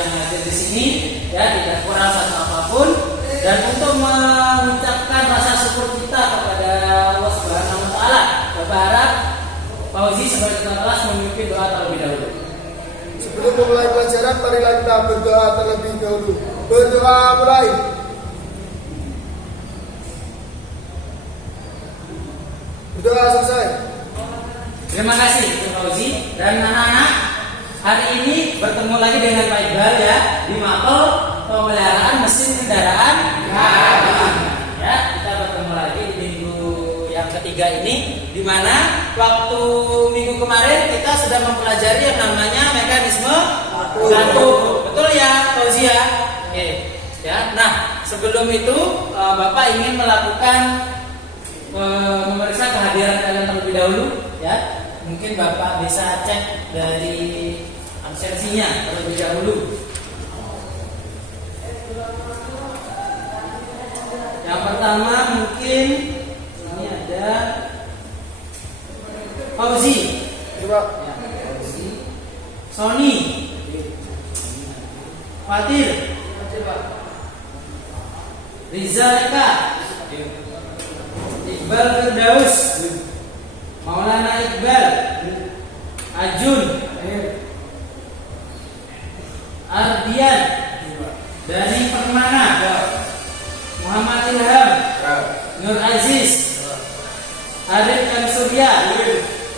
yang hadir di sini, ya tidak kurang satu apapun. Dan untuk mengucapkan rasa syukur kita kepada Allah Subhanahu Wa Taala, berharap Fauzi sebagai ketua kelas memimpin doa terlebih dahulu. Sebelum memulai pelajaran, marilah kita berdoa terlebih dahulu. Berdoa mulai. Berdoa selesai. Terima kasih Fauzi dan anak-anak. Hari ini bertemu lagi dengan Pak Iqbal ya di mapel pemeliharaan mesin kendaraan. Ya, kita bertemu lagi di minggu yang ketiga ini, di mana waktu minggu kemarin kita sudah mempelajari yang namanya mekanisme gantung. Betul ya, Fauzi ya? Oke. Ya. Nah, sebelum itu Bapak ingin melakukan memeriksa kehadiran kalian terlebih dahulu ya. Mungkin Bapak bisa cek dari absensinya terlebih dahulu. Yang pertama mungkin ini ada Fauzi. Coba. Ya, Fauzi. Sony. Fatir. Riza Eka. Iqbal Firdaus. Maulana Iqbal. Ajun. Ardian. Dani Permana. Muhammad Ilham. Nur Aziz. Arif M. Surya.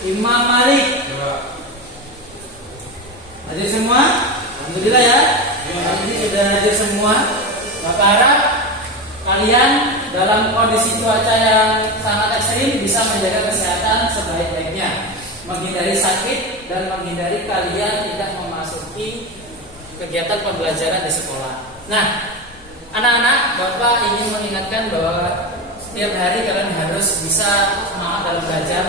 Imam Malik. Hadir semua? Alhamdulillah ya. Ini sudah hadir semua. Bapak harap kalian dalam kondisi cuaca yang sangat ekstrim bisa menjaga kesehatan sebaik-baiknya, menghindari sakit dan menghindari kalian tidak memasuki kegiatan pembelajaran di sekolah. Nah, anak-anak, Bapak ingin mengingatkan bahwa setiap hari kalian harus bisa semangat dalam belajar.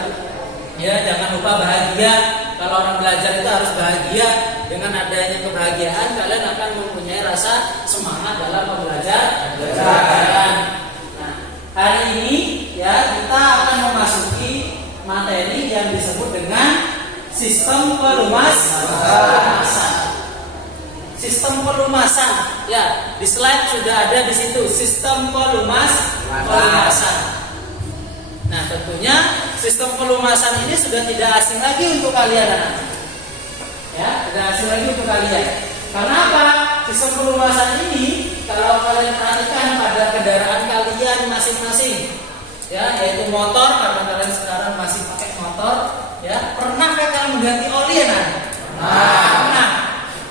Ya, jangan lupa bahagia. Kalau orang belajar itu harus bahagia. Dengan adanya kebahagiaan, kalian akan mempunyai rasa semangat dalam pembelajaran. Nah, hari ini ya kita akan memasuki materi yang disebut dengan sistem pelumasan. Sistem pelumasan, ya di slide sudah ada di situ sistem pelumasan. Nah, tentunya sistem pelumasan ini sudah tidak asing lagi untuk kalian anak. Ya, tidak asing lagi untuk kalian. Karena apa? Sistem pelumasan ini kalau kalian perhatikan pada kendaraan kalian masing-masing, ya, yaitu motor, karena kalian sekarang masih pakai motor, ya, pernahkah kalian mengganti oli ya? Pernah.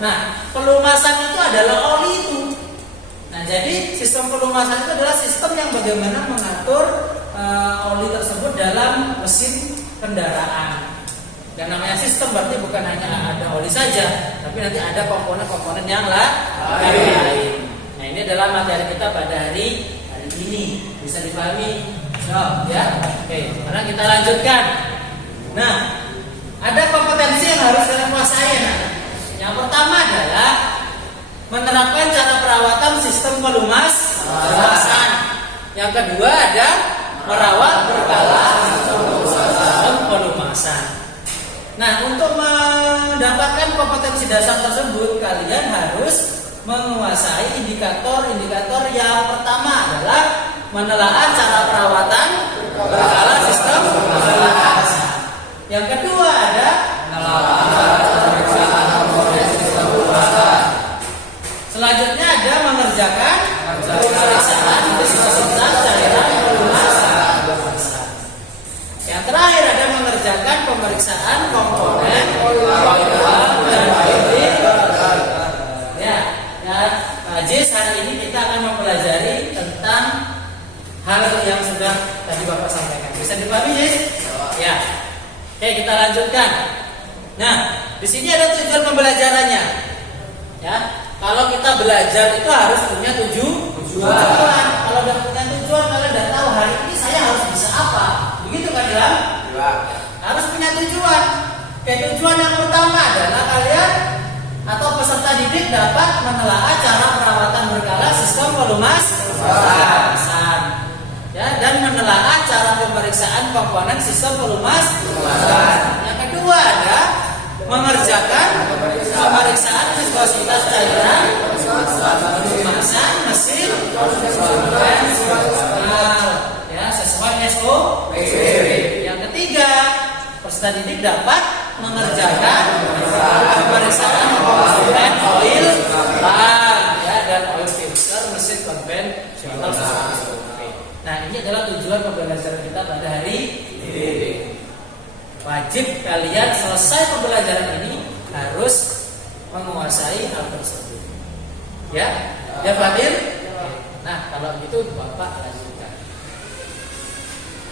Nah, pelumasan itu adalah oli itu. Nah, jadi sistem pelumasan itu adalah sistem yang bagaimana mengatur oli tersebut dalam mesin kendaraan. Dan namanya sistem berarti bukan hanya ada oli saja, tapi nanti ada komponen-komponen yang lain. Nah, ini adalah materi kita pada hari ini. Bisa dipahami? So, ya. Oke, sekarang kita lanjutkan. Nah, ada kompetensi yang harus kalian kuasai. Nah, yang pertama adalah menerapkan cara perawatan sistem pelumasan. Yang kedua ada merawat berkala sistem pelumasan. Nah, untuk mendapatkan kompetensi dasar tersebut, kalian harus menguasai indikator-indikator. Yang pertama adalah menelaah cara perawatan berkala sistem pelumasan. Yang kedua ada selanjutnya ada mengerjakan pemeriksaan viscositas cairan pelumasan. Yang terakhir ada mengerjakan pemeriksaan komponen dan fibrin. Ya, Aziz, hari ini kita akan mempelajari tentang hal yang sudah tadi Bapak sampaikan. Bisa dipahami, Aziz? Ya. Oke, kita lanjutkan. Nah, di sini ada tujuan pembelajarannya. Ya, kalau kita belajar itu harus punya tujuan. Kalau udah punya tujuan, kalian udah tahu hari ini saya harus bisa apa. Begitu kan, Ilham? Harus punya tujuan. Oke, tujuan yang pertama adalah kalian atau peserta didik dapat menelaah cara perawatan berkala sistem pelumasan. Ya, dan menelaah cara pemeriksaan komponen sistem pelumasan. Yang kedua ada mengerjakan pemeriksaan viskositas cairan mesin konvensional, ya sesuai SOP. Yang ketiga, peserta didik dapat mengerjakan pemeriksaan komponen oil pan, ya, dan oil filter mesin konvensional sesuai SOP. Nah, ini adalah tujuan pembelajaran kita pada hari ini. Wajib kalian selesai pembelajaran ini harus menguasai hal tersebut. Ya, ya Fadil. Nah, kalau gitu Bapak lanjutkan.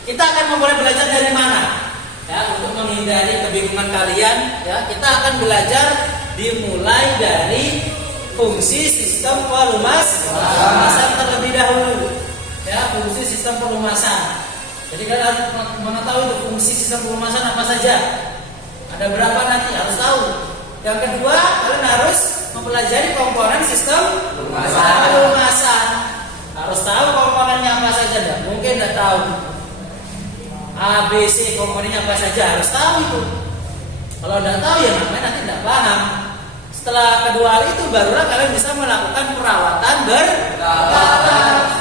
Kita akan memulai belajar dari mana? Ya, untuk menghindari kebingungan kalian, ya, kita akan belajar dimulai dari fungsi sistem pelumasan terlebih dahulu. Ya, fungsi sistem pelumasan. Jadi kalian harus mengetahui fungsi sistem pelumasan apa saja. Ada berapa nanti harus tahu. Yang kedua, kalian harus mempelajari komponen sistem pelumasan. Harus tahu komponennya apa saja. Tidak mungkin tidak tahu. A, B, C komponennya apa saja, harus tahu itu. Kalau tidak tahu ya namanya nanti tidak paham. Setelah kedua hal itu barulah kalian bisa melakukan perawatan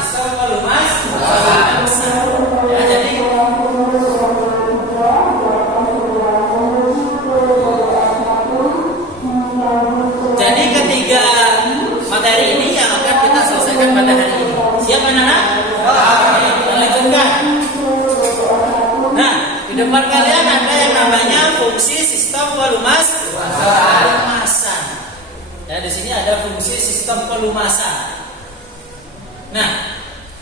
sistem pelumasan. Ya, jadi ketiga materi ini yang akan kita selesaikan pada hari ini. Siap anak-anak? Kita lanjutkan. Nah, di depan kalian ada yang namanya fungsi sistem pelumasan. Ya, di sini ada fungsi sistem pelumasan. Nah,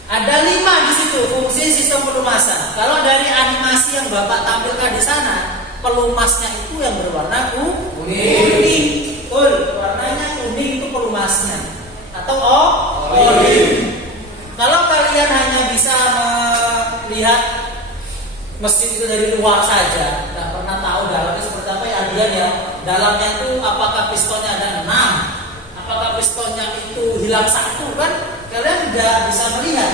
ada 5 di situ fungsi sistem pelumasan. Kalau dari animasi yang Bapak tampilkan di sana, pelumasnya itu yang berwarna kuning. Betul, warnanya kuning itu pelumasnya. Atau olive. Kalau kalian hanya bisa melihat mesin itu dari luar saja, nggak pernah tahu dalamnya seperti apa ya, Adian ya. Dalamnya itu apakah pistonnya ada 6, apakah pistonnya itu hilang 1, kan kalian tidak bisa melihat.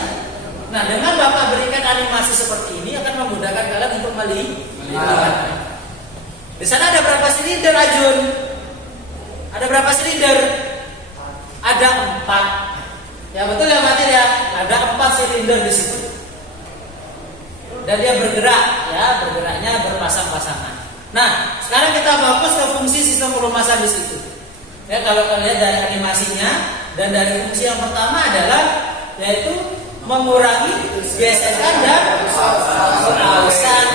Nah, dengan Bapak berikan animasi seperti ini akan memudahkan kalian untuk melihat. Di sana ada berapa silinder, Ajun? Ada berapa silinder? Ada 4. Ya betul ya, Fatir ya. Ada 4 silinder di situ. Dan dia bergerak, ya, bergeraknya berpasang-pasangan. Nah, sekarang kita fokus ke fungsi sistem pelumasan di situ. Ya, kalau kalian lihat dari animasinya dan dari fungsi yang pertama adalah yaitu mengurangi gesekan dan pengawasan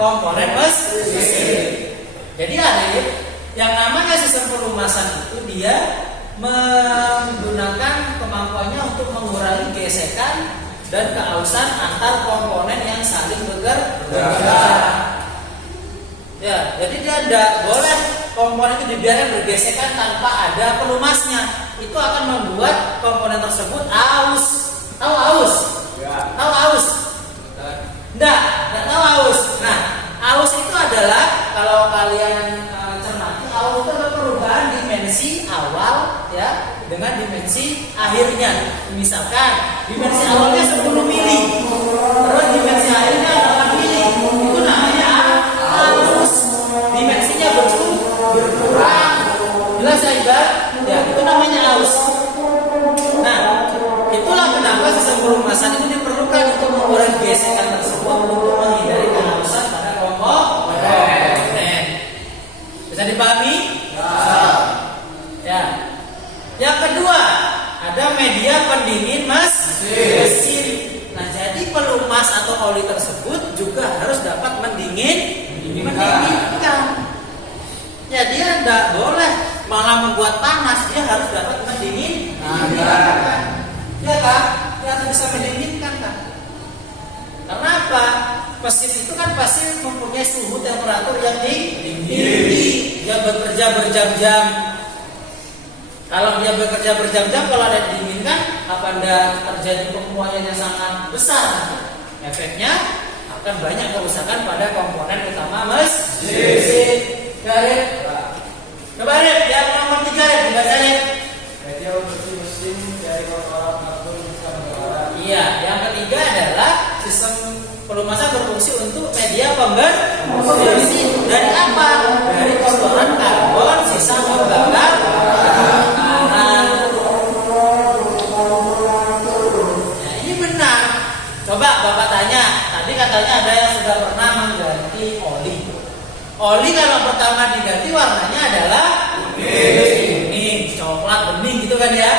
komponen mesin. Jadi Arif, yang namanya sistem pelumasan itu dia menggunakan kemampuannya untuk mengurangi gesekan dan keausan antar komponen yang saling bergerak. Ya, jadi dia tidak boleh komponen itu dibiarkan bergesekan tanpa ada pelumasnya. Itu akan membuat komponen tersebut aus. Tahu aus? Ya. Tahu aus? Enggak tahu aus. Nah, aus itu adalah kalau kalian cermati, aus itu adalah perubahan dimensi awal ya dengan dimensi akhirnya. Misalkan dimensi awalnya 10 mili, terus dimensi akhirnya 8 mili. Itu namanya aus. Dimensinya berkurang. Jelas ya, Iqbal? Ya, itu namanya aus. Nah, itulah kenapa sistem pelumasan itu diperlukan untuk mengurangi gesekan tersebut untuk menghindari kehausan pada komponen. Bisa dipahami? Ya. Yang kedua, ada media pendingin mesin. Nah, jadi pelumas atau oli tersebut juga harus dapat mendinginkan. Ya, dia tidak boleh malah membuat panas, dia harus dapat mendinginkan. Ya kan? Dia harus bisa mendinginkan kan? Karena apa? Mesin itu kan pasti mempunyai suhu temperatur yang tinggi. Dia bekerja berjam-jam. Kalau dia bekerja berjam-jam, kalau ada didinginkan, akan ada terjadi penguaian yang sangat besar. Efeknya akan banyak kerusakan pada komponen utama mesin. Garet. Coba Rep, yang nomor 3 Rep, dibaca Rep. Media bersih mesin dari kotoran maupun misalnya. Iya, yang ketiga adalah sistem pelumasan berfungsi untuk media pembersih. Dari apa? Dari kotoran karbon, sisa membakar makanan. misalnya ada yang sudah pernah mengganti oli. Oli kalau pertama diganti warnanya adalah kuning, coklat, bening gitu kan ya.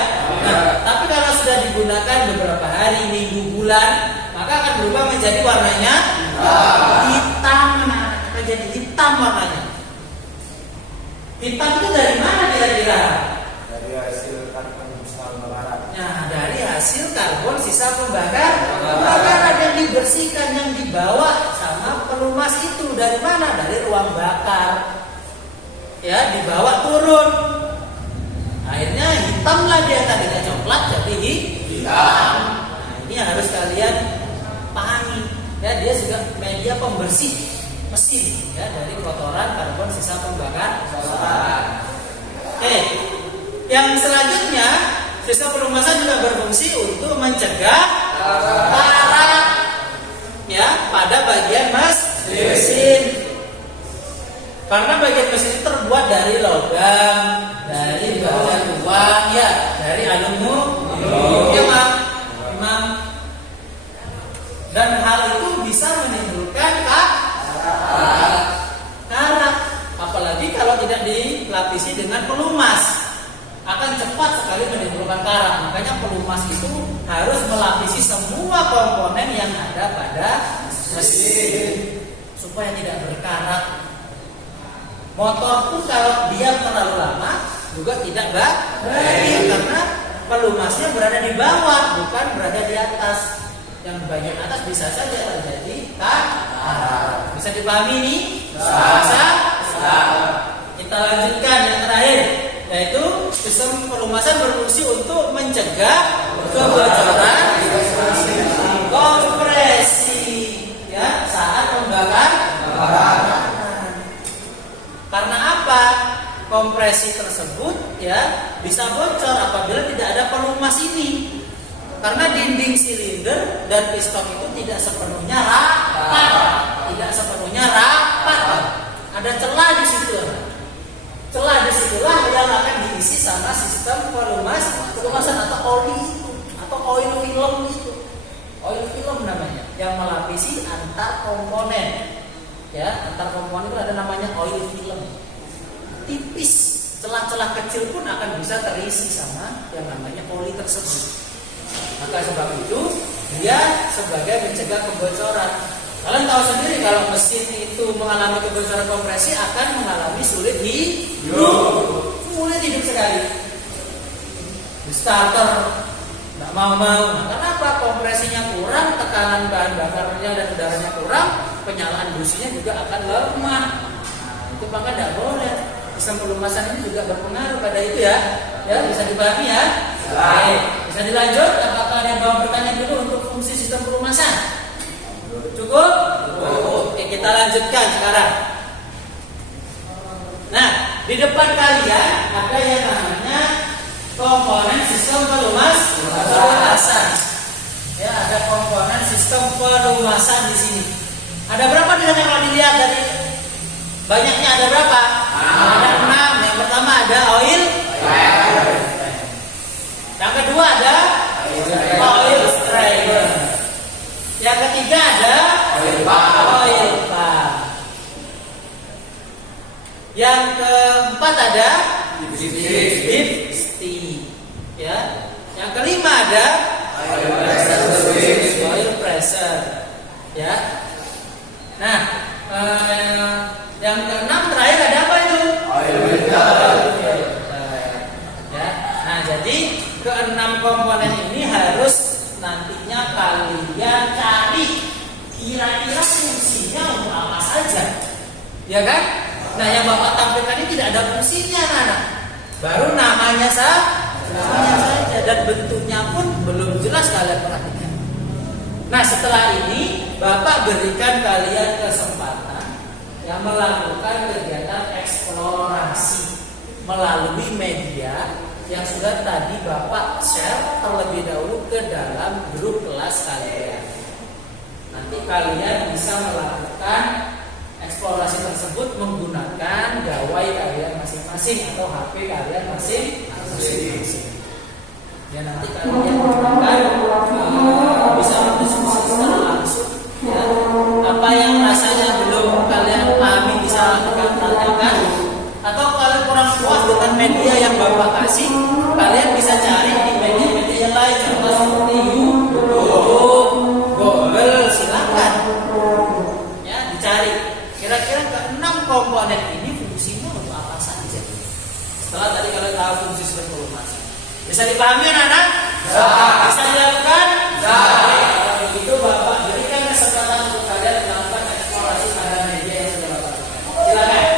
Nah, tapi kalau sudah digunakan beberapa hari, minggu, bulan, maka akan berubah menjadi warnanya hitam. Nah, akan jadi hitam warnanya. Hitam itu dari mana kira-kira? Dari hasil karbon sisa pembakaran. Nah, dari hasil karbon sisa pembakaran yang dibersihkan, yang dibawa sama pelumas itu dari mana? Dari ruang bakar. Ya, dibawa turun. Akhirnya hitamlah dia, tadinya coklat jadi hitam. Nah, ini harus kalian pahami. Ya, dia juga media pembersih mesin ya dari kotoran karbon sisa pembakaran. Oke. Yang selanjutnya, sistem pelumasan juga berfungsi untuk mencegah karat ya pada bagian mesin. Karena bagian mesin itu terbuat dari logam, dari bahan uang ya, dari aluminium, ya Mam. Dan hal itu bisa menimbulkan karat. Apalagi kalau tidak dilapisi dengan pelumas, akan cepat sekali menimbulkan karat. Makanya pelumas itu harus melapisi semua komponen yang ada pada mesin supaya tidak berkarat. Motor pun kalau dia terlalu lama juga tidak baik karena pelumasnya berada di bawah, bukan berada di atas. Yang bagian atas bisa saja terjadi karat. Bisa dipahami nih? Bisa. Kita lanjutkan yang terakhir, yaitu sistem pelumasan berfungsi untuk mencegah kebocoran kompresi ya saat pembakaran. Karena apa? Kompresi tersebut ya bisa bocor apabila tidak ada pelumas ini. Karena dinding silinder dan piston itu tidak sepenuhnya rapat, Ada celah di situ. Celah disitulah yang akan diisi sama sistem pelumasan atau oli itu, atau oil film itu. Oil film namanya, yang melapisi antar komponen. Ya, antar komponen itu ada namanya oil film. Tipis, celah-celah kecil pun akan bisa terisi sama yang namanya oli tersebut. Maka sebab itu dia sebagai mencegah kebocoran. Kalian tahu sendiri kalau mesin itu mengalami kebocoran kompresi akan mengalami sulit hidup sekali. Di starter nggak mau. Nah, kenapa? Kompresinya kurang, tekanan bahan bakarnya dan udaranya kurang, penyalaan businya juga akan lemah. Nah, itu maka tidak boleh. Sistem pelumasan ini juga berpengaruh pada itu ya. Ya, bisa dipahami ya. Baik, bisa dilanjut. Apakah ada yang mau bertanya dulu untuk fungsi sistem pelumasan? Cukup? Oke, kita lanjutkan sekarang. Nah, di depan kalian ada yang namanya komponen sistem pelumasan. Ya, ada komponen sistem pelumasan di sini. Ada berapa di sana kalau dilihat dari banyaknya ada berapa? Ada 6. Yang pertama ada oil. Yang kedua ada oil sprayer. Yang ketiga ada oil pump. Yang keempat ada dipstick. Ya. Yang kelima ada oil pressure. Ya. Nah, yang keenam terakhir ada apa itu? Oil filter. Ya. Nah, jadi keenam komponen ini harus nantinya kalian cari kira-kira fungsinya untuk apa saja, ya kan? Nah, yang Bapak tampilkan ini tidak ada fungsinya, anak. Baru namanya saja dan bentuknya pun belum jelas kalian perhatikan. Nah, setelah ini Bapak berikan kalian kesempatan yang melakukan kegiatan eksplorasi melalui media yang sudah tadi Bapak share terlebih dahulu ke dalam grup kelas kalian. Nanti kalian bisa melakukan eksplorasi tersebut menggunakan gawai kalian masing-masing atau HP kalian masing-masing. Ya, nanti kalian akan bisa berdiskusi secara langsung ya puas dengan media yang Bapak kasih, kalian bisa cari di media-media yang lain, contoh seperti YouTube, Google, silakan ya dicari. Kira-kira ke-6 komponen ini fungsinya untuk apa saja? Setelah tadi kalian tahu fungsi spekulasi, bisa dipahami anak-anak? Bisa dilakukan? Kalau begitu Bapak berikan kesempatan untuk kalian melakukan eksplorasi pada media yang sudah Bapak temukan. Silakan.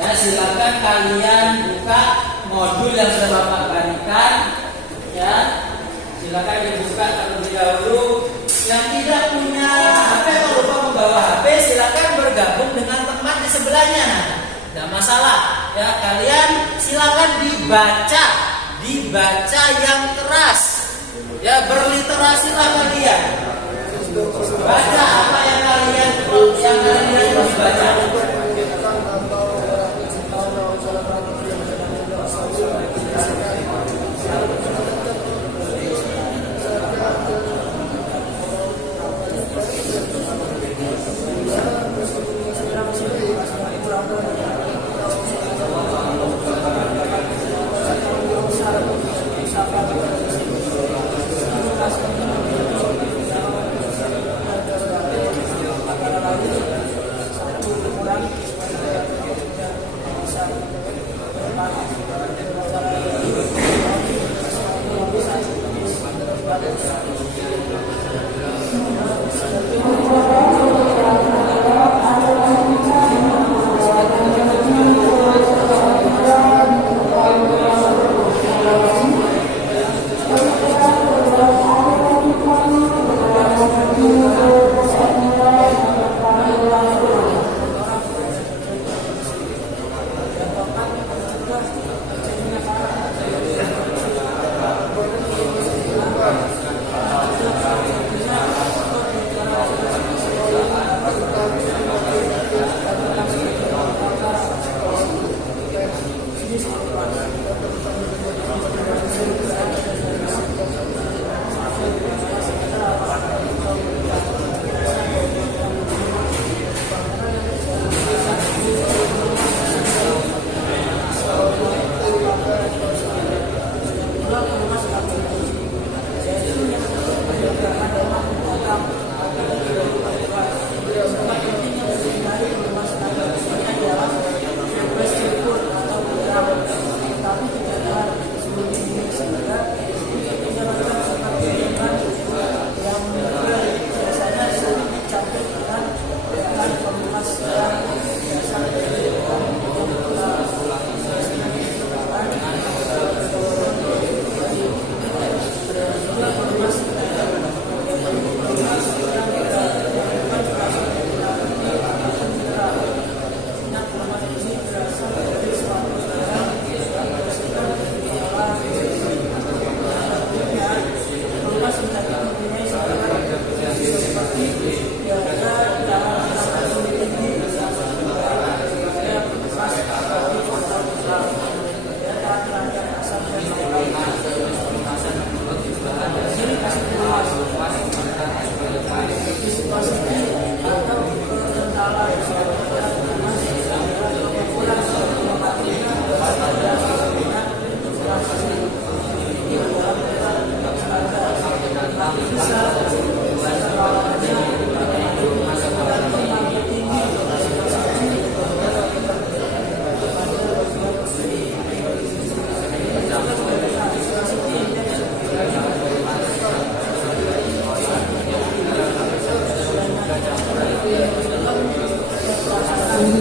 Ya, silakan kalian buka modul yang sudah Bapak berikan. Ya, silakan dibuka terlebih dahulu. Yang tidak punya HP atau lupa membawa HP, silakan bergabung dengan teman di sebelahnya. Tidak masalah. Ya, kalian silakan dibaca yang keras. Ya, berliterasilah kalian. Baca apa yang kalian dibaca.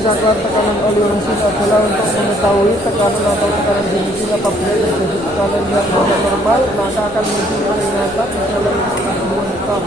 Saklar tekanan oleomesin adalah untuk mengetahui tekanan atau tekanan di mesin. Apabila terjadi tekanan yang tidak normal, maka akan muncul peringatan dalam monitor.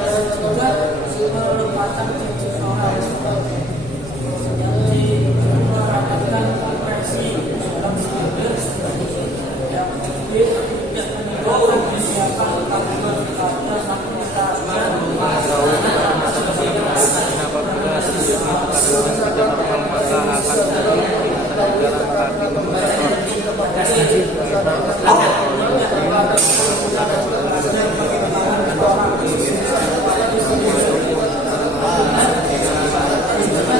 juga merupakan cincin oral yang merapakan kompresi dalam silinder yang tidak menimbulkan persiapan tabungan karena namun kita apabila setiap keadaan tidak normal maka akan Silakan.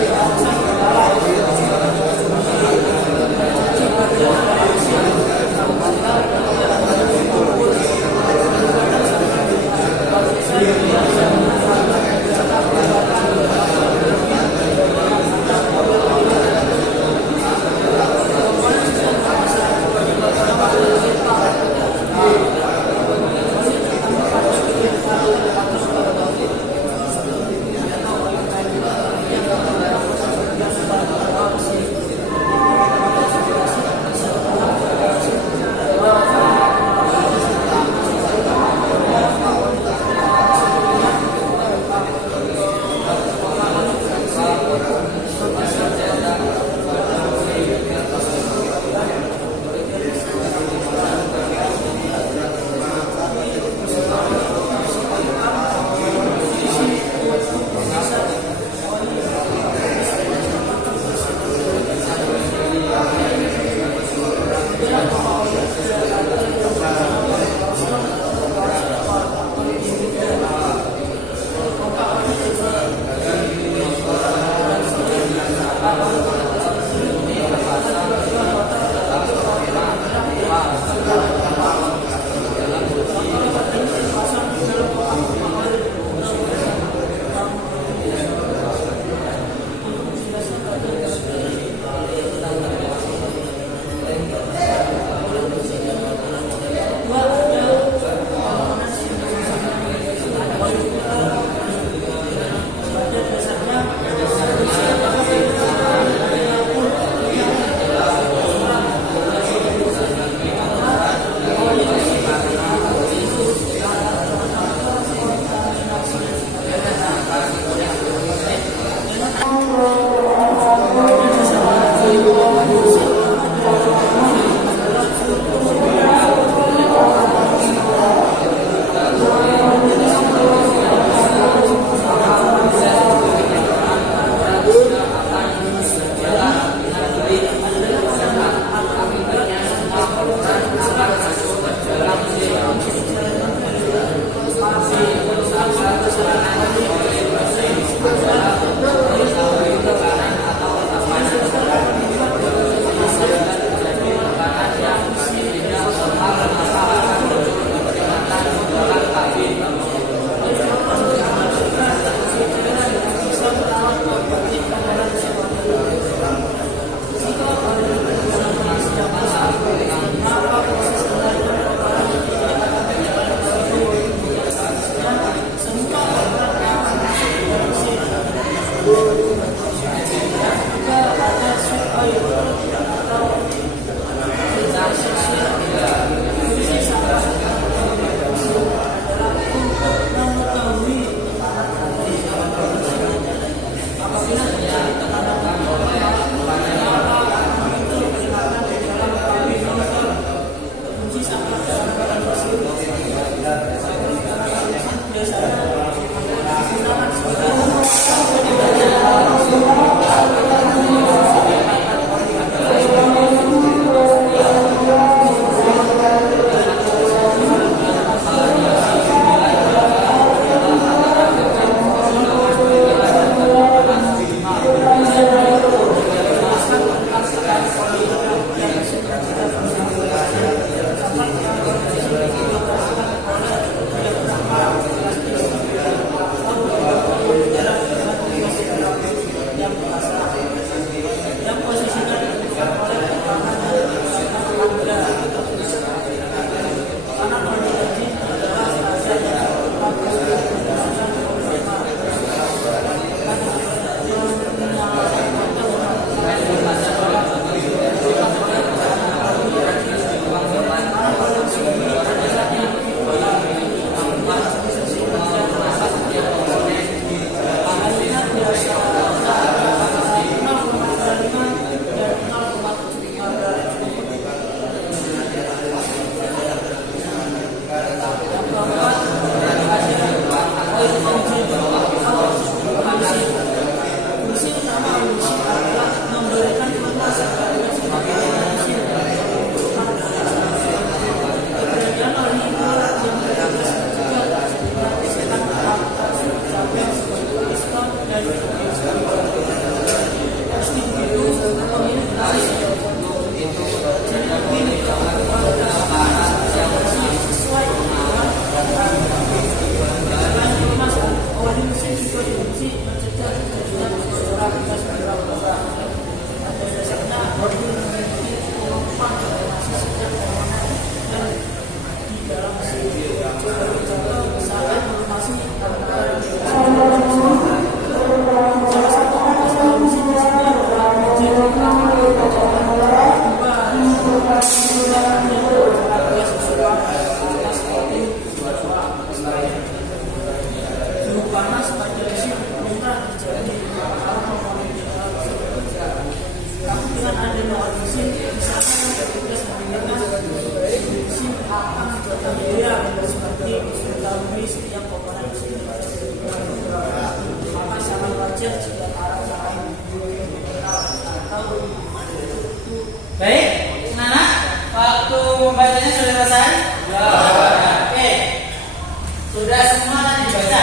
Sudah semua tadi dibaca?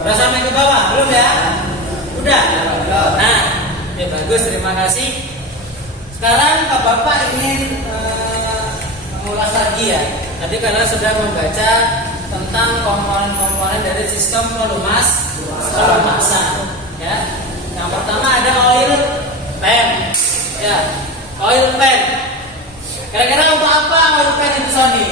Sudah sampai ke bawah? Belum ya? Udah? Nah, ya bagus, terima kasih. Sekarang Pak Bapak ingin mengulas lagi ya. Tadi kalian sudah membaca tentang komponen-komponen dari sistem pelumasan. Ya. Yang pertama ada oil pan. Ya, oil pan. Kira-kira untuk apa oil pan itu, Sony?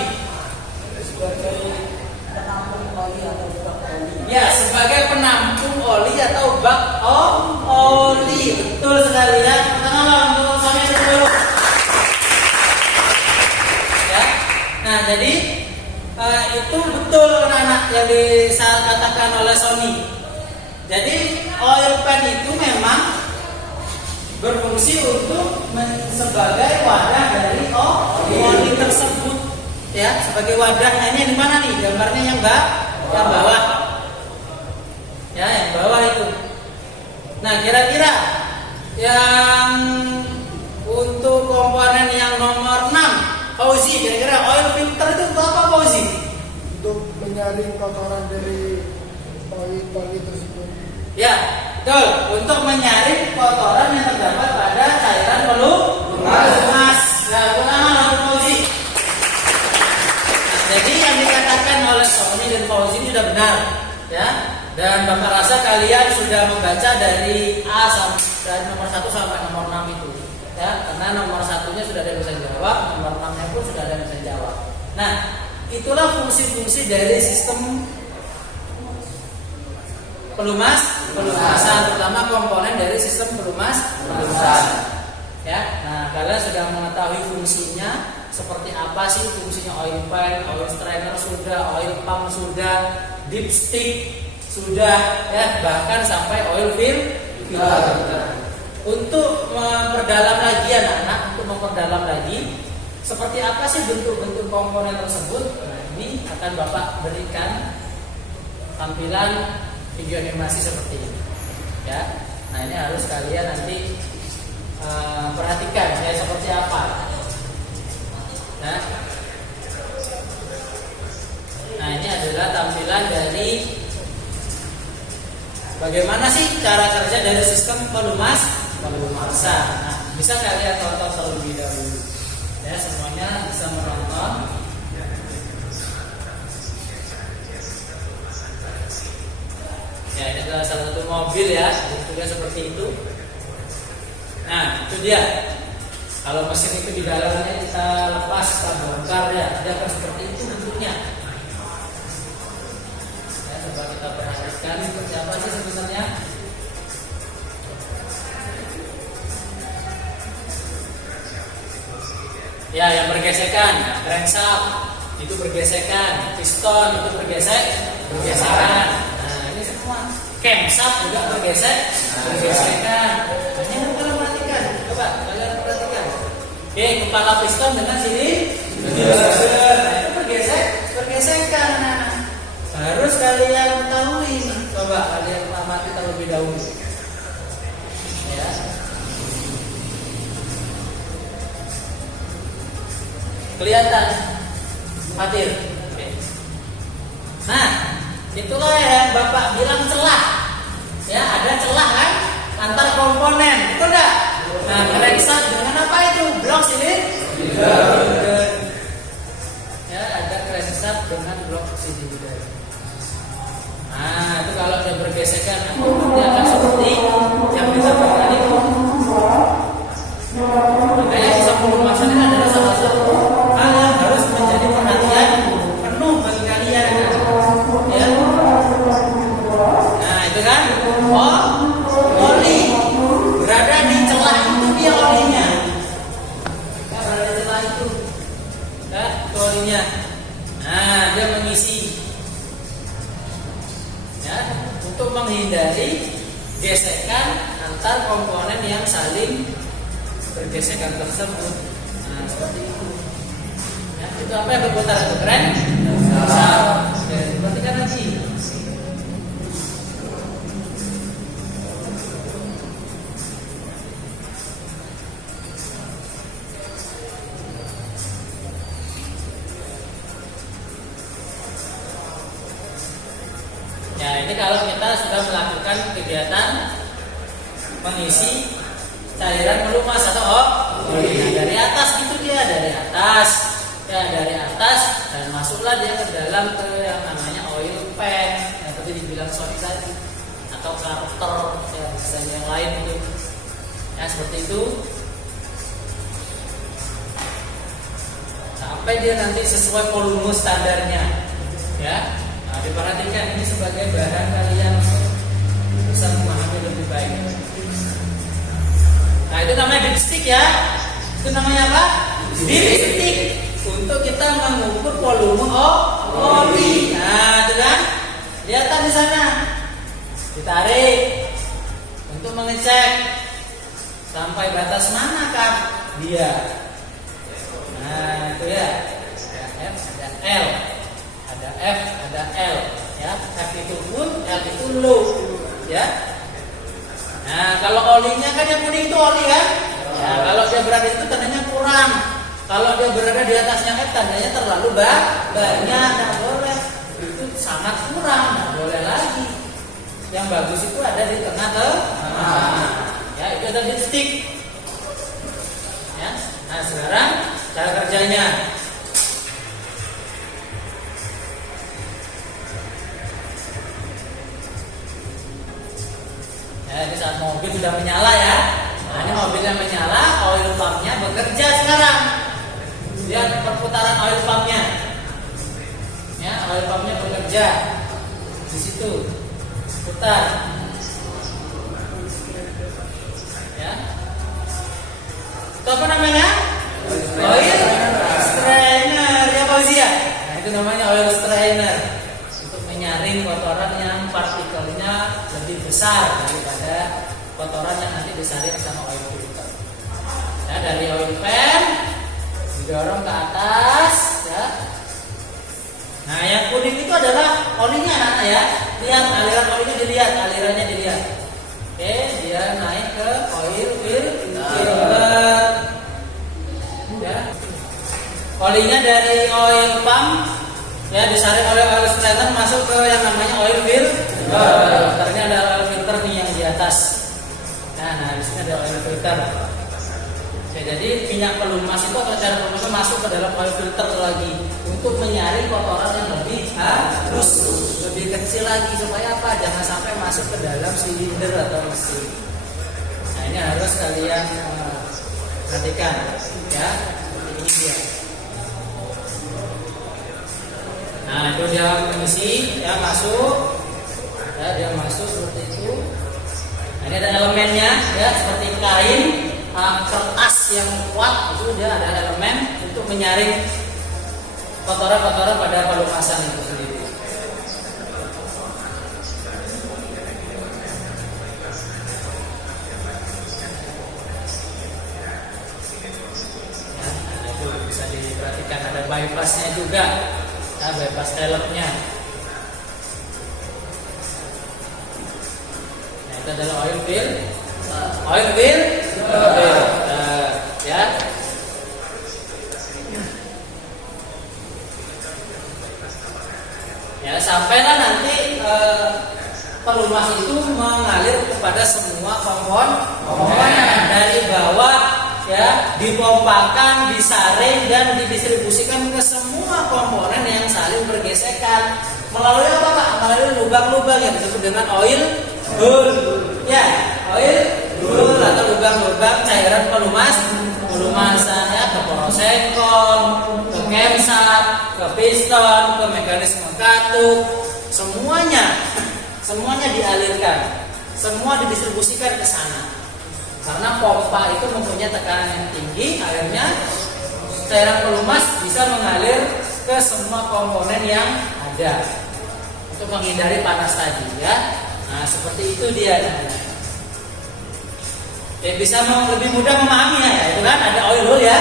Ya, sebagai penampung oli atau bak oli. Betul sekali ya. Pertama untuk Sony dulu. Ya. Nah, jadi itu betul anak-anak yang dikatakan oleh Sony. Jadi oil pan itu memang berfungsi untuk sebagai wadah dari oli tersebut, ya, sebagai wadahnya. Ini di mana nih? Gambarnya yang bawah, ya, yang bawah itu. Nah, kira-kira yang untuk komponen yang nomor 6, Fauzi, kira-kira oil filter itu untuk apa, Fauzi? Untuk menyaring kotoran dari oli tersebut. Ya, betul. Untuk menyaring kotoran yang terdapat pada cairan pelumas. Nah, ulangan Fauzi. Nah, jadi yang dikatakan oleh Sony dan Fauzi ini sudah benar, ya. Dan Bapak rasa kalian sudah membaca dari dari nomor 1 sampai nomor 6 itu, ya. Karena nomor 1-nya sudah ada yang bisa jawab, nomor 6-nya pun sudah ada yang bisa jawab. Nah, itulah fungsi-fungsi dari sistem pelumasan, terutama komponen dari sistem pelumasan. Ya, nah kalian sudah mengetahui fungsinya seperti apa sih fungsinya oil pan, oil strainer sudah, oil pump sudah, dipstick sudah, ya, bahkan sampai oil filter. Untuk memperdalam lagi anak-anak, untuk memperdalam lagi seperti apa sih bentuk-bentuk komponen tersebut. Nah, ini akan Bapak berikan tampilan video animasi seperti ini, ya. Nah, ini harus kalian nanti perhatikan ya seperti apa. Nah, ini adalah tampilan dari bagaimana sih cara kerja dari sistem pelumasan. Nah, bisa kalian tonton terlebih dahulu, ya, semuanya bisa menonton. Ya, ini adalah salah satu mobil ya, bentuknya seperti itu. Nah, itu dia. Kalau mesin itu di dalamnya kita lepas, kita bongkar ya, dia akan seperti itu bentuknya. Ya, coba kita perhatikan seperti apa sih sebenarnya. Ya, yang bergesekan, crankshaft itu bergesekan, piston itu bergesekan. Camshaft juga bergesekan. Ini kalian perhatikan, coba kalian perhatikan. Oke, kepala piston dengan sini, nah, itu bergesekan. Harus kalian ketahui. Coba kalian amati terlebih dahulu. Ya. Kelihatan, Fatir. Oke. Nah, itulah yang Bapak bilang celah. Ya, ada celah kan antar komponen, betul enggak? Nah, crankshaft dengan apa itu? Blok silinder. Ya, ada crankshaft dengan blok silinder. Nah, itu kalau dia bergesekan, dia akan seperti yang disampaikan itu. Makanya sistem pelumasan ini adalah salah satu hal yang harus menjadi perhatian penuh bagi kalian. Ya. Nah, itu kan, oli berada di celah itu, dia olinya. Ya, berada di celah itu, ya, itu olinya. Nah, dia mengisi, ya, untuk menghindari gesekan antar komponen yang saling bergesekan tersebut. Nah, seperti itu. Ya, itu apa yang berputar itu, keren? Oke, perhatikan lagi. Ya, ini kalau kita sudah melakukan kegiatan mengisi cairan pelumas atau oli. Dari atas gitu dia, dari atas. Ya, dari atas dan masuklah dia ke dalam ke yang namanya oil pan yang tadi dibilang Sony tadi atau karakter ya, misalnya yang lain itu. Ya, seperti itu. Sampai dia nanti sesuai volume standarnya. Ya. Nah, diperhatikan ini sebagai bahan kalian bisa memahami lebih baik. Nah, itu namanya dipstick ya. Itu namanya apa? Dipstick. Untuk kita mengukur volume oli. Nah, itu kan? Lihat di sana. Ditarik untuk mengecek sampai batas manakah dia. Nah, itu ya. Ada F, ada L. Ada F, ada L, ya. F itu full, L itu low, ya. Nah, kalau olinya kan yang kuning itu oli kan? Ya, kalau dia berada itu tandanya kurang. Kalau dia berada di atasnya F tandanya terlalu banyak, nggak boleh. Itu sangat kurang, nggak boleh lagi. Yang bagus itu ada di tengah-tengah. Ya, itu ada di stick. Ya. Nah, sekarang cara kerjanya. Ya, ini saat mobil sudah menyala ya. Nah, ini mobilnya menyala, oil pumpnya bekerja sekarang. Lihat perputaran oil pumpnya. Ya, oil pumpnya bekerja di situ. Putar. Ya. Itu apa namanya? Oil strainer ya Pak Uzi ya. Nah, itu namanya oil strainer untuk menyaring kotoran yang partikelnya lebih besar daripada kotoran yang nanti disaring sama oil filter. Ya, dari oil pan didorong ke atas ya. Nah, yang kuning itu adalah olinya anak-anak ya. Lihat aliran olinya dilihat, alirannya dilihat. Oke, dia naik ke oil filter. Ya. Olinya dari oil pump ya disaring oleh oil strainer masuk ke yang namanya oil filter. Filternya ada oil filter nih yang di atas. Nah, di sini ada oil filter. Ya, jadi minyak pelumas itu atau cairan pelumas masuk ke dalam oil filter lagi untuk menyaring kotoran yang lebih halus, lebih kecil lagi supaya apa? Jangan sampai masuk ke dalam silinder atau mesin. Nah, ini harus kalian perhatikan ya. Ini dia. Nah, itu dia mengisi ya, masuk ya, dia masuk seperti itu. Nah, ini ada elemennya ya, seperti kain, kertas yang kuat itu dia ada elemen untuk menyaring kotoran-kotoran pada pelumasan itu sendiri. Ya, nah, itu bisa diperhatikan ada bypassnya juga. Nah, bypass talentnya. Nah, itu adalah oil filter, ya. Ya, sampailah nanti pelumas itu mengalir kepada semua komponen dari bawah ya, dipompakan, disaring dan didistribusikan ke semua komponen yang saling bergesekan melalui apa Pak? Melalui lubang-lubang yang disebut dengan oil hole. Ya, oil hole atau lubang-lubang cairan pelumasan ya, ke poros sengkong, ke camshaft, ke piston, ke mekanisme katup, semuanya dialirkan, semua didistribusikan ke sana. Karena pompa itu mempunyai tekanan yang tinggi, akhirnya cairan pelumas bisa mengalir ke semua komponen yang ada untuk menghindari panas tadi ya. Nah, seperti itu dia. Ya, bisa lebih mudah memahaminya ya, itu kan ada oil hole ya.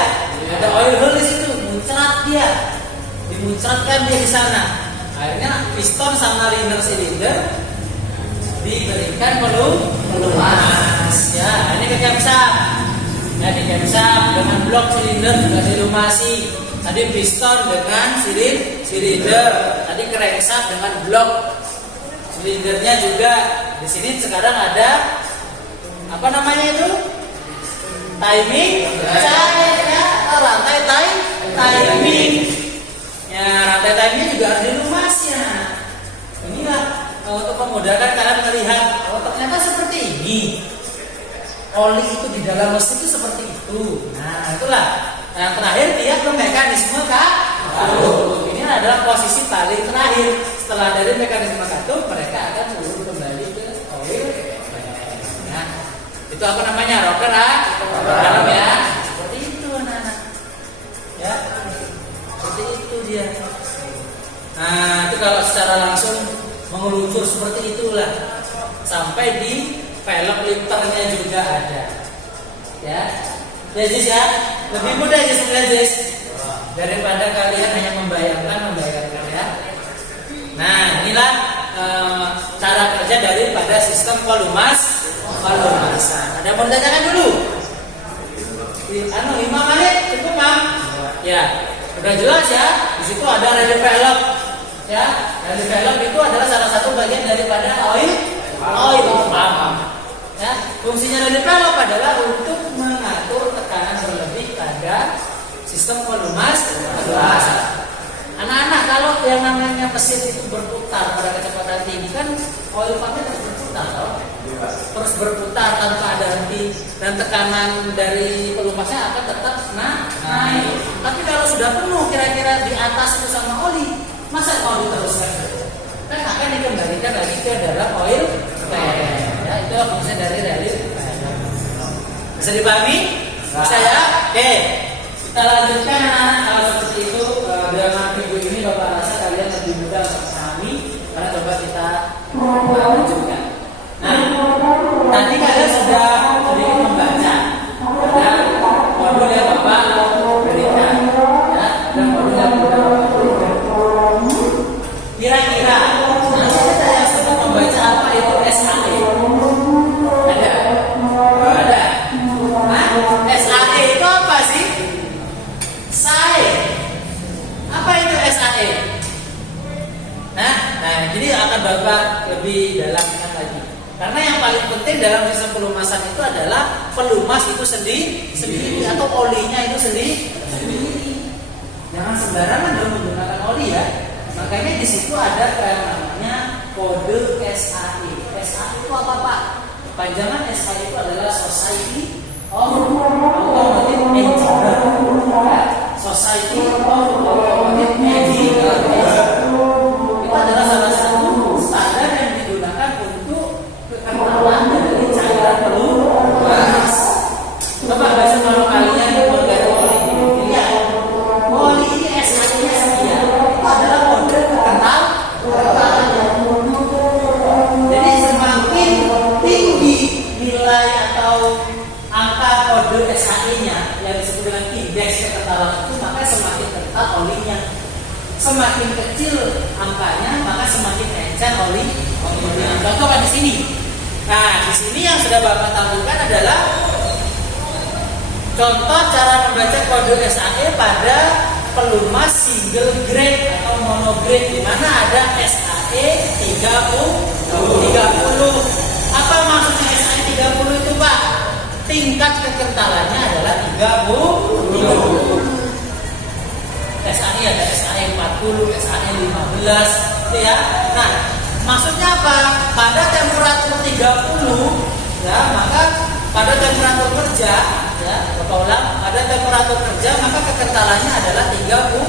Ada oil hole di situ, muncrat dia. Dimuncratkan dia di sana. Akhirnya piston sama liner silinder diberikan pelumas ya. Ini ke camshaft. Ya, di camshaft dengan blok silinder juga dilumasi. Tadi piston dengan silinder. Tadi crankshaft dengan blok Silindernya juga di sini sekarang ada apa namanya itu? Timing cair ya, rantai timing. Ya, rantai timingnya juga harus dilumas ya. Inilah untuk memudahkan kalian melihat, oh ternyata seperti ini. Oli itu di dalam mesin itu seperti itu. Nah, itulah. Yang terakhir dia ke mekanisme katup. Ini adalah posisi paling terakhir. Setelah dari mekanisme katup, mereka akan turun kembali ke oil. Nah, itu apa namanya? Rocker dalam ya. Seperti itu anak-anak. Ya, seperti itu dia. Nah, itu kalau secara langsung mengeluncur seperti itulah sampai di velg lifternya juga ada. Ya, Jis ya, lebih mudah Jis Jis daripada kalian hanya membayangkan ya. Nah, inilah cara kerja daripada sistem pelumasan. Ada mau ditanyakan dulu? Imam Malik cukup Mam? Ya, udah jelas ya. Di situ ada relay velg. Ya, relay velg itu adalah salah satu bagian daripada oil pump. Ya, fungsinya relay velg adalah untuk mengatur tekanan berlebih pada sistem pelumasan. Anak-anak, kalau yang namanya mesin itu berputar pada kecepatan tinggi kan oil pumpnya terus berputar, terus berputar tanpa ada henti dan tekanan dari pelumasnya akan tetap naik. Tapi kalau sudah penuh kira-kira di atas itu sama oli, masa mau diteruskan? Kan akan dikembalikan lagi ke dalam oil tank. Ya, itu fungsi dari relay. Bisa dipahami? Bisa ya? Oke. Kita lanjutkan anak-anak. Kalau seperti itu dengan video ini Bapak rasa kalian lebih mudah untuk memahami. Karena coba kita lanjutkan. Nah, tadi kalian sudah sedikit membaca ada modul yang Bapak berikan, ya, dan modul yang sudah Bapak berikan. Kira-kira nanti kita yang sudah membaca apa itu SAE? Ada? Ada. Nah, SAE itu apa sih? SAE. Apa itu SAE? Nah, jadi akan Bapak lebih dalamkan lagi. Karena yang paling penting dalam sistem pelumasan itu adalah pelumas itu sendiri atau olinya itu sendiri. Jangan sembarangan dong menggunakan oli ya. Makanya di situ ada yang namanya kode SAE. SAE itu apa Pak? Panjangan SAE itu adalah Society of Automotive Engineer. Society of Automotive Engineer. Itu adalah salah satu standar yang digunakan untuk kekentalan dari cairan pelumas. Coba bahasa kalau kalian mengganti oli ini, ya, oli ini SAE-nya sekian. Itu adalah kode kekentalannya. Jadi semakin tinggi nilai atau angka kode SAE-nya yang disebut dengan indeks kekentalan itu, maka semakin kental olinya. Semakin kecil angkanya, maka semakin encer olinya. Contoh kan di sini. Nah, di sini yang sudah Bapak tampilkan adalah contoh cara membaca kode SAE pada pelumas single grade atau monograde, di mana ada SAE 30. Apa maksudnya SAE 30 itu Pak? Tingkat kekentalannya adalah 30. SAE ada SAE 40, SAE 15, gitu ya. Nah, maksudnya apa? Pada temperatur 30, ya, maka pada temperatur kerja, ya, Bapak ulang, pada temperatur kerja maka kekentalannya adalah 30.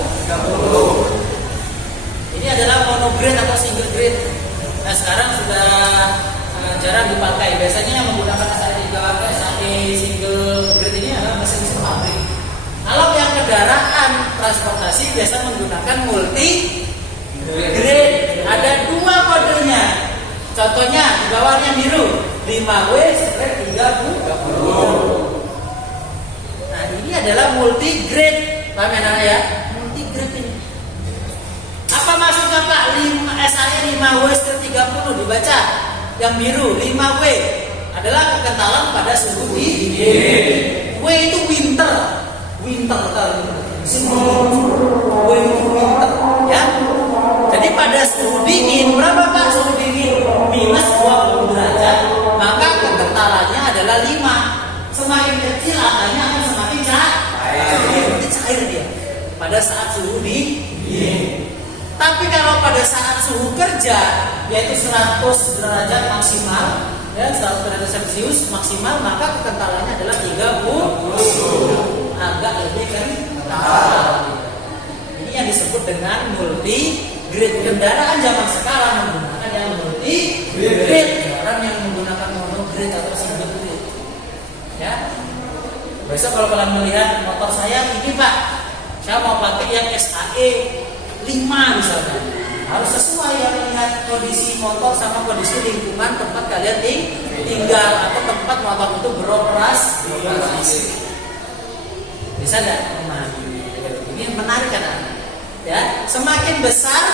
Ini adalah monograde atau single grade. Nah, sekarang sudah jarang dipakai. Biasanya yang menggunakan SAE 3, SAE single grade ini adalah mesin-mesin pabrik. Kalau yang kendaraan transportasi biasa menggunakan multi grade. Ada 2 kodenya. Contohnya di bawahnya biru 5W/30. Nah, ini adalah multi grade. Paham ya? Multi grade ini. Apa maksudnya Pak? SAE 5W/30 dibaca. Yang biru 5W adalah kekentalan pada suhu dingin. W itu winter. Winter itu winter, ya. Jadi pada suhu dingin berapa Pak suhu dingin? kalau pada saat suhu kerja yaitu 100 derajat maksimal, ya 100 derajat Celcius maksimal, maka kekentalannya adalah 30, agak lebih kental. Ini yang disebut dengan multi grade. Kendaraan zaman sekarang menggunakan yang multi grade, jarang yang menggunakan mono grade atau single grade. Ya. Besok kalau kalian melihat motor saya ini Pak, saya mau pakai yang SAE 5 misalkan, harus sesuai ya melihat kondisi motor sama kondisi lingkungan tempat kalian tinggal atau tempat motor itu beroperasi. Bisa nggak? Ini menarik kan? Ya, semakin besar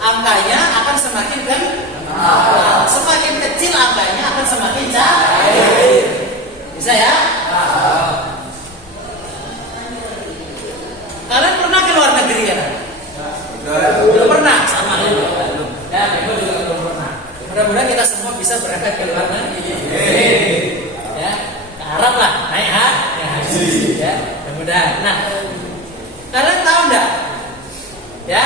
angkanya akan semakin kental, semakin kecil angkanya akan semakin cair. Bisa ya? Kalian pernah ke luar negeri kan? Belum pernah, sama dulu. Ya, aku juga belum pernah. Mudah-mudahan kita semua bisa berangkat ke luar negeri. Ya, ke Arab lah, naik haji. Ya, mudah-mudahan. Nah, kalian tahu enggak? Ya,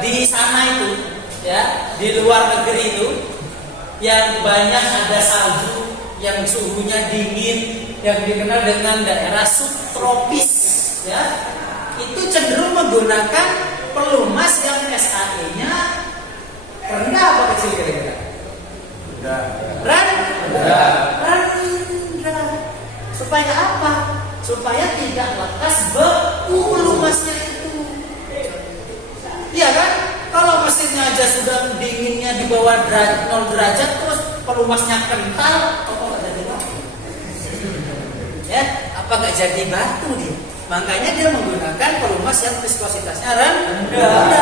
di sana itu, ya, di luar negeri itu, yang banyak ada salju, yang suhunya dingin, yang dikenal dengan daerah subtropis, ya, itu cenderung menggunakan pelumas yang SAE-nya rendah apa kecil kira-kira? Rendah. Supaya apa? Supaya tidak lekas beku pelumasnya itu. Iya kan? Kalau mesinnya aja sudah dinginnya di bawah 0 derajat, terus pelumasnya kental, apa nggak jadi batu? Ya, apa nggak jadi batu dia? Makanya dia menggunakan pelumas yang viskositasnya rendah.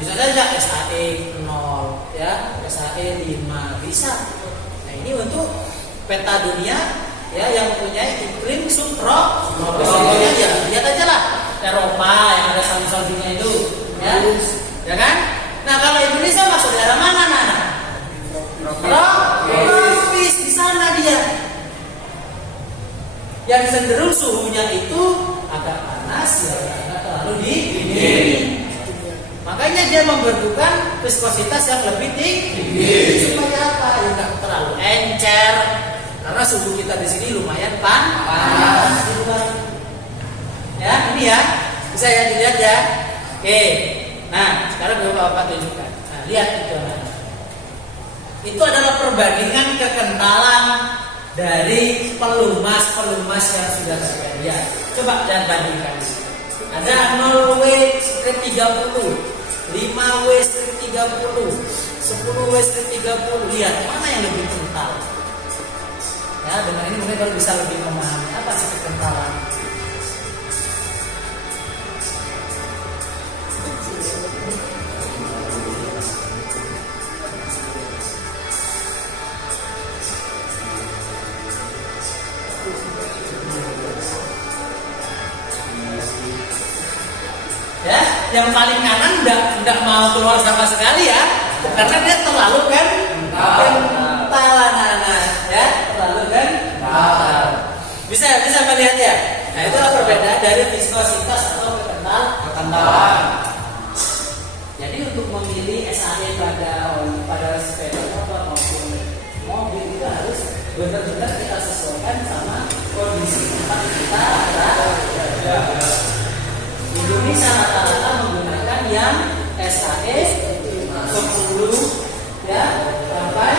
Bisa saja SAE 0, ya, SAE 5 bisa. Nah ini untuk peta dunia, ya, yang mempunyai iklim subtropis. Contohnya ya, lihat aja lah Eropa yang ada salju-saljunya itu, ya kan? Nah kalau Indonesia masuk daerah mana, Nana? Tropis, di sana dia. Yang cenderung suhunya itu agak panas, ya, agak terlalu dingin. Makanya dia membutuhkan viskositas yang lebih tinggi. Supaya apa? Ya nggak terlalu encer. Karena suhu kita di sini lumayan panas. Ya, ini ya, bisa ya dilihat ya. Oke. Nah, sekarang Bapak tunjukkan. Nah, lihat itu. Itu adalah perbandingan kekentalan dari pelumas-pelumas yang sudah tersedia. Coba dan bandingkan. Ada 0W strip 30, 5W strip 30, 10W strip 30. Lihat mana yang lebih kental. Ya, dengan ini mungkin baru bisa lebih memahami apa sih kekentalan. Ya, yang paling kanan enggak mau keluar sama sekali ya, karena dia terlalu kental, ya, terlalu kental. Bisa melihat ya. Nah, itulah perbedaan dari viskositas atau kekentalan. Jadi untuk memilih SAE pada sepeda motor maupun mobil itu harus benar-benar kita sesuaikan sama kondisi tempat kita berada. Indonesia rata-rata menggunakan yang SAE 10, ya, sampai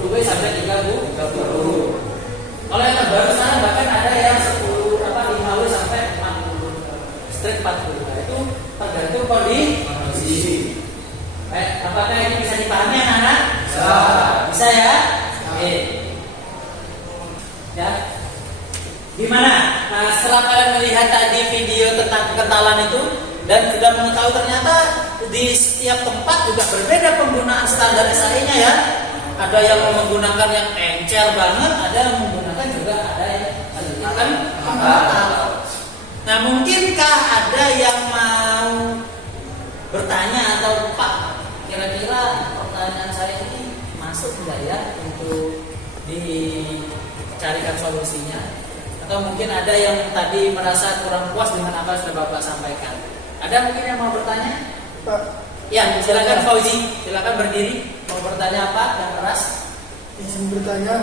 10W sampai 30. Kalau yang terbaru sekarang bahkan ada yang 5W sampai 40, strip 40. Nah, itu tergantung kondisi. Apakah ini bisa dipahami anak-anak? Bisa ya? Oke. Ya. Gimana? Nah, setelah kalian melihat tadi video tentang kekentalan itu dan sudah mengetahui ternyata di setiap tempat juga berbeda penggunaan standar SAE-nya ya. Ada yang menggunakan yang encer banget, ada yang menggunakan juga ada yang kental. Nah, mungkinkah ada yang mau bertanya atau Pak, kira-kira pertanyaan saya ini masuk nggak ya untuk dicarikan solusinya? Atau mungkin ada yang tadi merasa kurang puas dengan apa yang sudah Bapak sampaikan. Ada mungkin yang mau bertanya? Pak, Ya, silakan Fauzi, silakan berdiri. Mau bertanya apa yang keras? izin bertanya,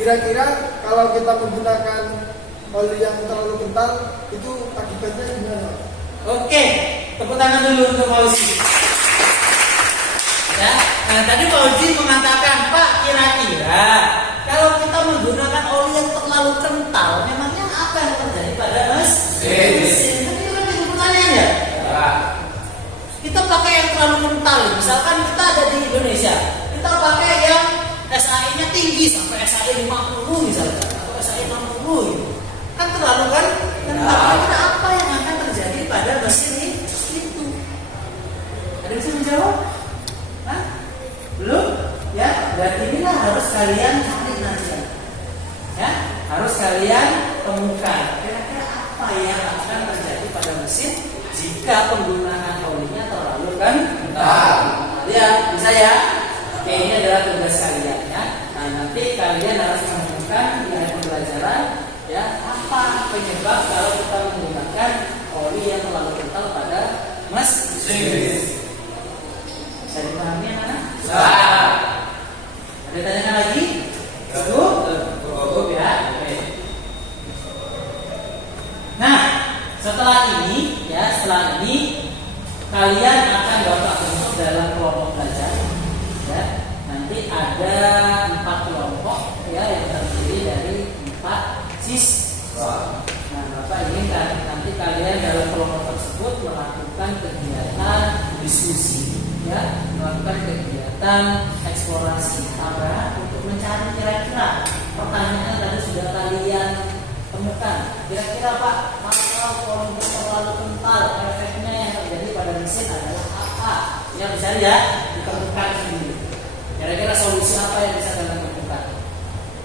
kira-kira kalau kita menggunakan oli yang terlalu kental itu akibatnya gimana? Oke, tepuk tangan dulu untuk Fauzi. Ya, nah tadi Fauzi mengatakan, Pak, kira-kira kalau kita menggunakan oli yang terlalu kental, memangnya apa yang terjadi pada mesin? Tapi itu kan jadi pertanyaan ya. Kita pakai yang terlalu kental, misalkan kita ada di Indonesia, kita pakai yang SAE-nya tinggi sampai SAE 50 misalkan, atau SAE 60 gitu. Kan terlalu kan kental. Kira apa yang akan terjadi pada mesin itu? Ada yang bisa menjawab? Hah? Belum? Ya, berarti inilah harus kalian cari nanti. Ya, harus kalian temukan kira-kira apa yang akan terjadi pada mesin jika penggunaan olinya terlalu kental. Lihat, bisa ya? Oke, ini adalah tugas kalian ya. Nah, nanti kalian harus menemukan di akhir pembelajaran ya apa penyebab kalau kita menggunakan oli yang terlalu kental pada mesin. Bisa dipahami yang mana? Ada tanyakan lagi? Cukup ya. Oke. Nah, setelah ini kalian akan Bapak bentuk dalam kelompok belajar. Ya, nanti ada 4 kelompok ya yang terdiri dari 4 siswa. Nah, Bapak ingin nanti kalian dalam kelompok tersebut melakukan kegiatan diskusi, ya, melakukan kegiatan eksplorasi arah untuk mencari kira-kira pertanyaan yang tadi sudah kalian temukan. Kira-kira Pak, kalau kelompok terlalu kental, efeknya yang terjadi pada mesin adalah apa? Ya bisa ya ditemukan sendiri. Kira-kira solusi apa yang bisa kalian temukan?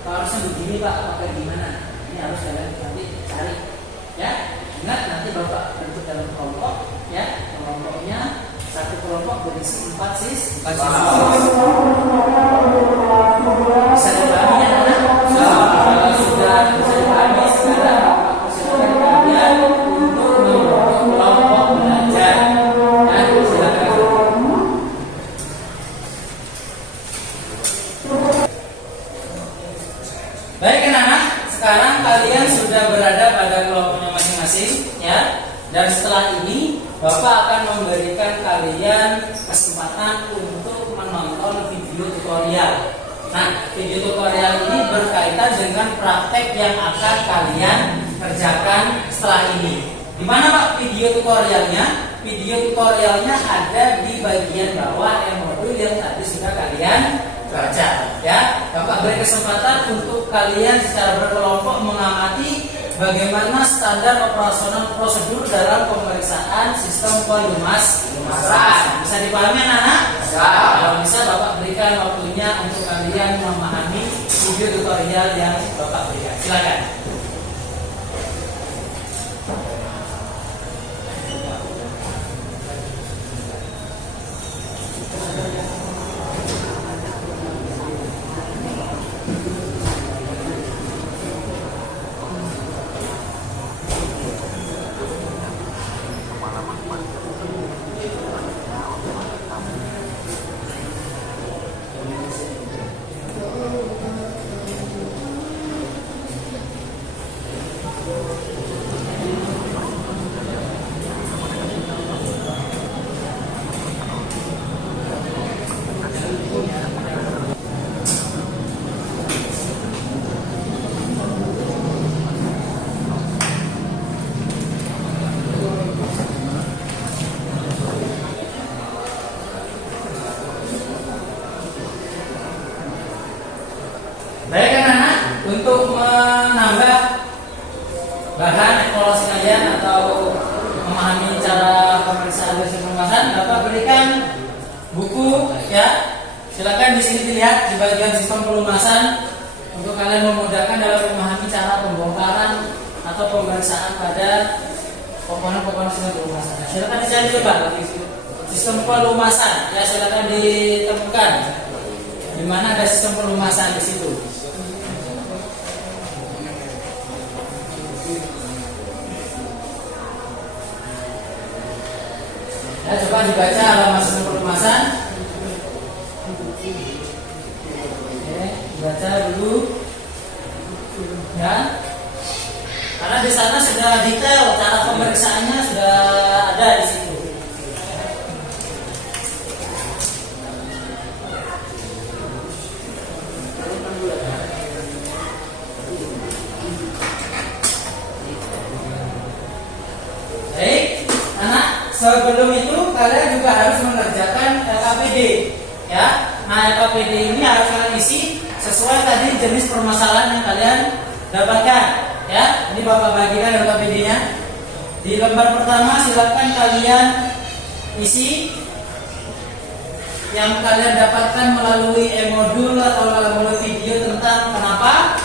Kalau harusnya begini Pak, pakai gimana? Ini harus kalian nanti cari. Ya, ingat nanti Bapak bentuk dalam kelompok. Ya, kelompoknya satu kelompok berisi 4 siswa. Bisa dipahami ya, anak? Kalau sudah bisa dipahami, sekarang Bapak persilakan kalian untuk membentuk kelompok belajar. Dan silakan. Baik anak-anak, sekarang kalian sudah berada pada kelompoknya masing-masing, ya. Dan setelah ini Bapak akan memberikan kalian kesempatan untuk menonton video tutorial. Nah, video tutorial ini berkaitan dengan praktek yang akan kalian kerjakan setelah ini. Di mana Pak video tutorialnya? Video tutorialnya ada di bagian bawah modul yang tadi sudah kalian baca. Ya, Bapak beri kesempatan untuk kalian secara berkelompok mengamati bagaimana standar operasional prosedur dalam pemeriksaan sistem pelumasan. Bisa dipahami anak-anak? Kalau bisa Bapak berikan waktunya untuk kalian memahami video tutorial yang Bapak berikan. Silakan. Baik anak-anak, untuk menambah bahan eksplorasi kalian atau memahami cara pemeriksaan sistem pelumasan, Bapak berikan buku ya. Silakan di sini dilihat di bagian sistem pelumasan untuk kalian memudahkan dalam memahami cara pembongkaran atau pemeriksaan pada komponen-komponen sistem pelumasan. Silakan dicari coba sistem pelumasan ya, silakan ditemukan di mana ada sistem pelumasan di situ. Ya, coba dibaca alamat sistem pelumasan. Oke, dibaca dulu. Ya. Karena di sana sudah detail, cara pemeriksaannya sudah ada di situ. Baik, anak, sebelum itu kalian juga harus mengerjakan LKPD, ya. Nah, LKPD ini harus kalian isi sesuai tadi jenis permasalahan yang kalian dapatkan, ya. Ini Bapak bagikan LKPD-nya. Di lembar pertama silakan kalian isi yang kalian dapatkan melalui e-modul atau melalui video tentang kenapa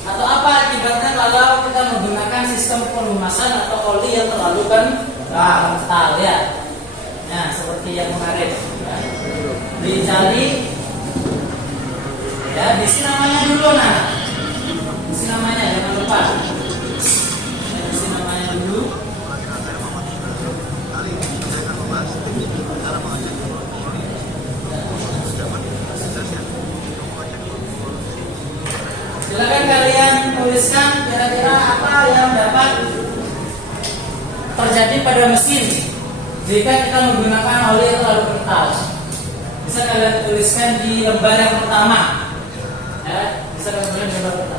atau apa akibatnya kalau kita menggunakan sistem pelumasan atau oli yang terlalu kental, ya. Nah, seperti yang kemarin, ya. Dicari, ya, isi namanya dulu, nah. Isi namanya, jangan lupa. Isi namanya dulu. Silakan kalian tuliskan kira-kira apa yang dapat terjadi pada mesin jika kita menggunakan oli yang terlalu kental. Bisa kalian tuliskan di lembar yang pertama, ya. Bisa kalian tuliskan di lembar pertama.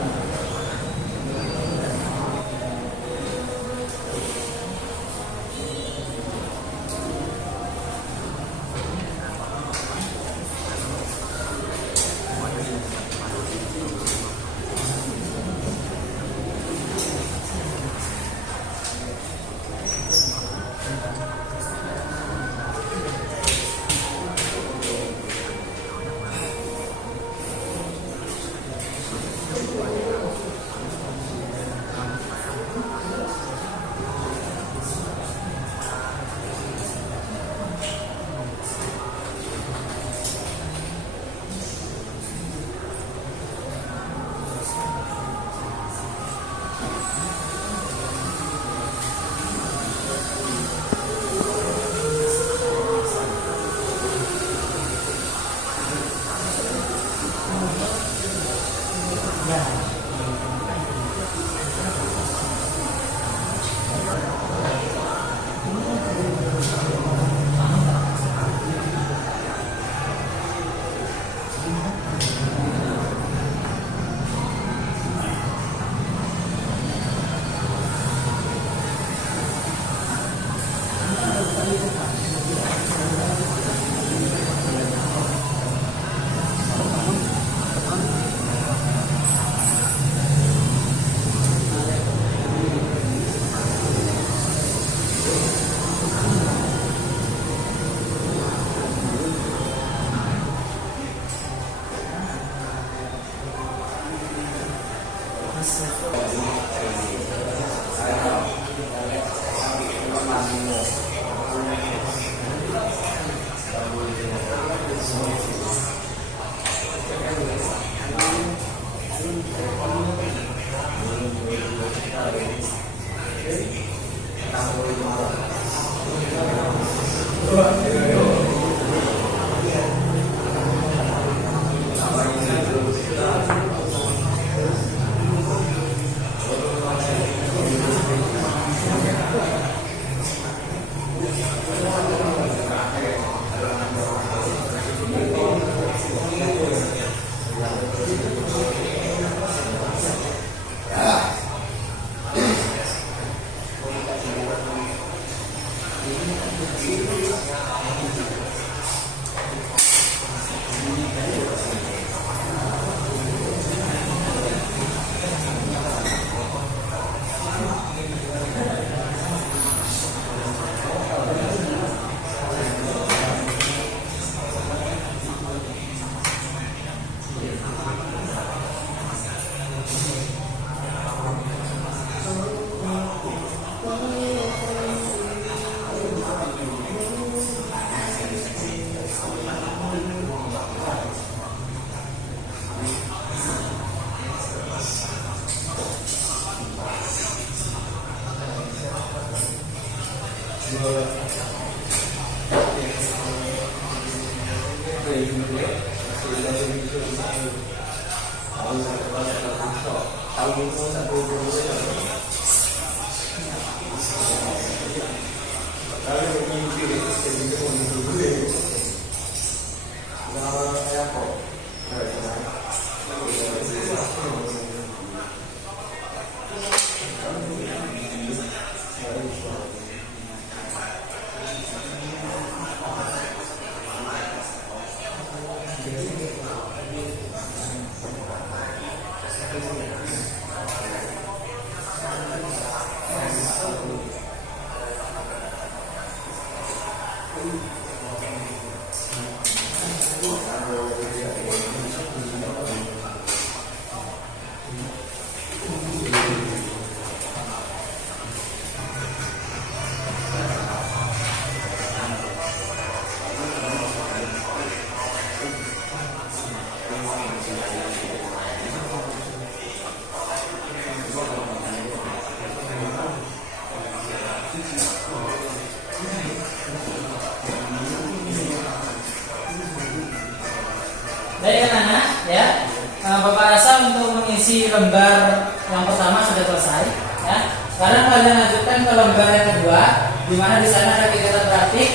Baik anak-anak ya, Bapak rasa untuk mengisi lembar yang pertama sudah selesai ya. Sekarang kalian lanjutkan ke lembar yang kedua, di mana di sana ada kegiatan praktik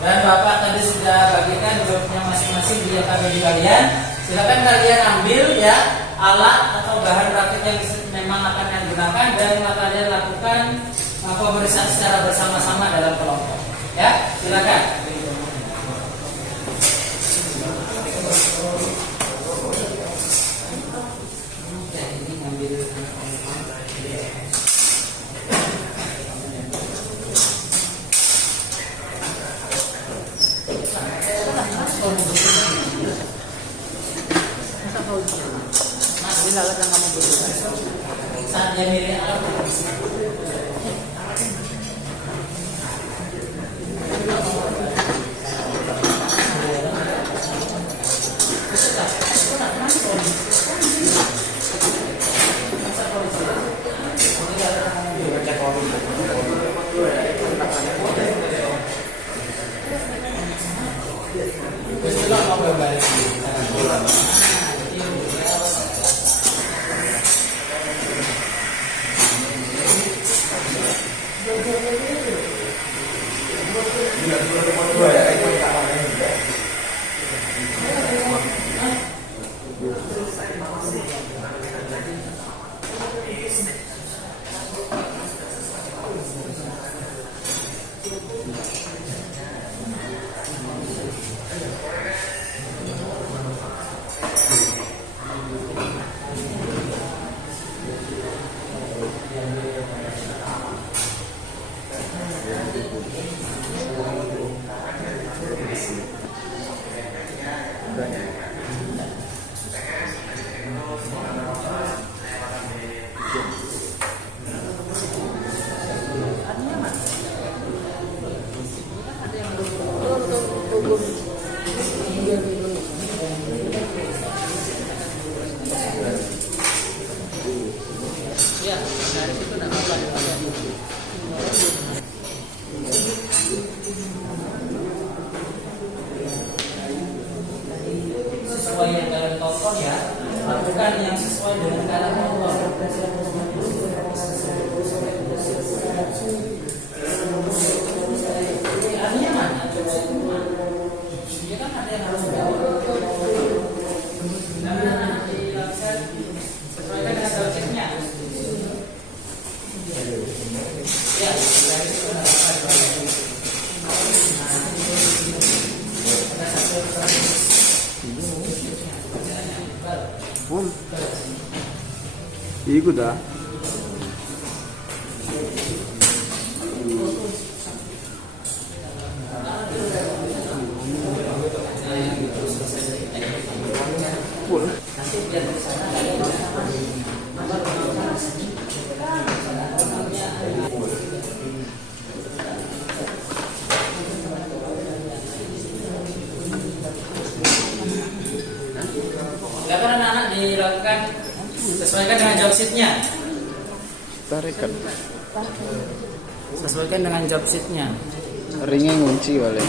dan Bapak tadi sudah bagikan jawabnya masing-masing di tabel kalian. Silakan kalian ambil ya alat atau bahan praktik yang memang akan kalian gunakan dan kalian lakukan pemeriksaan secara bersama-sama dalam kelompok. Ya, silakan. Mas, ini alat yang kamu butuhkan. Saat dia mirip alat. Sesuai yang kalian tonton ya, lakukan yang sesuai dengan kalian tonton. Artinya mana? Dia kan ada yang harus jawab. Nah, dilakukan sesuaikan dengan subjeknya. Ya, dari situ Iku dah. Silakan anak-anak dilakukan sesuaikan dengan job sheet-nya. Tarikan. Sesuaikan dengan job sheet-nya. Ringnya ngunci kali.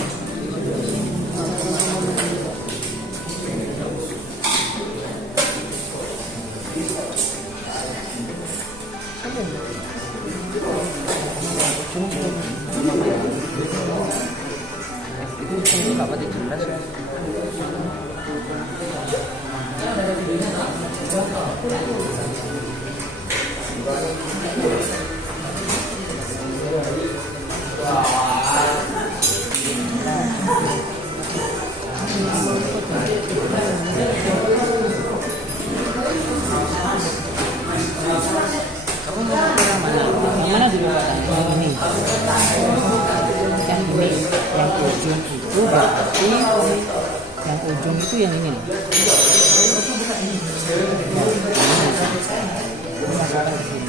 Itu nggak pati jelas. Kamu mau ke yang mana? Yang mana dulu Pak? Yang ini. Yang ini, yang ujung itu berarti yang ujung itu yang ini. Masukkan ke sini.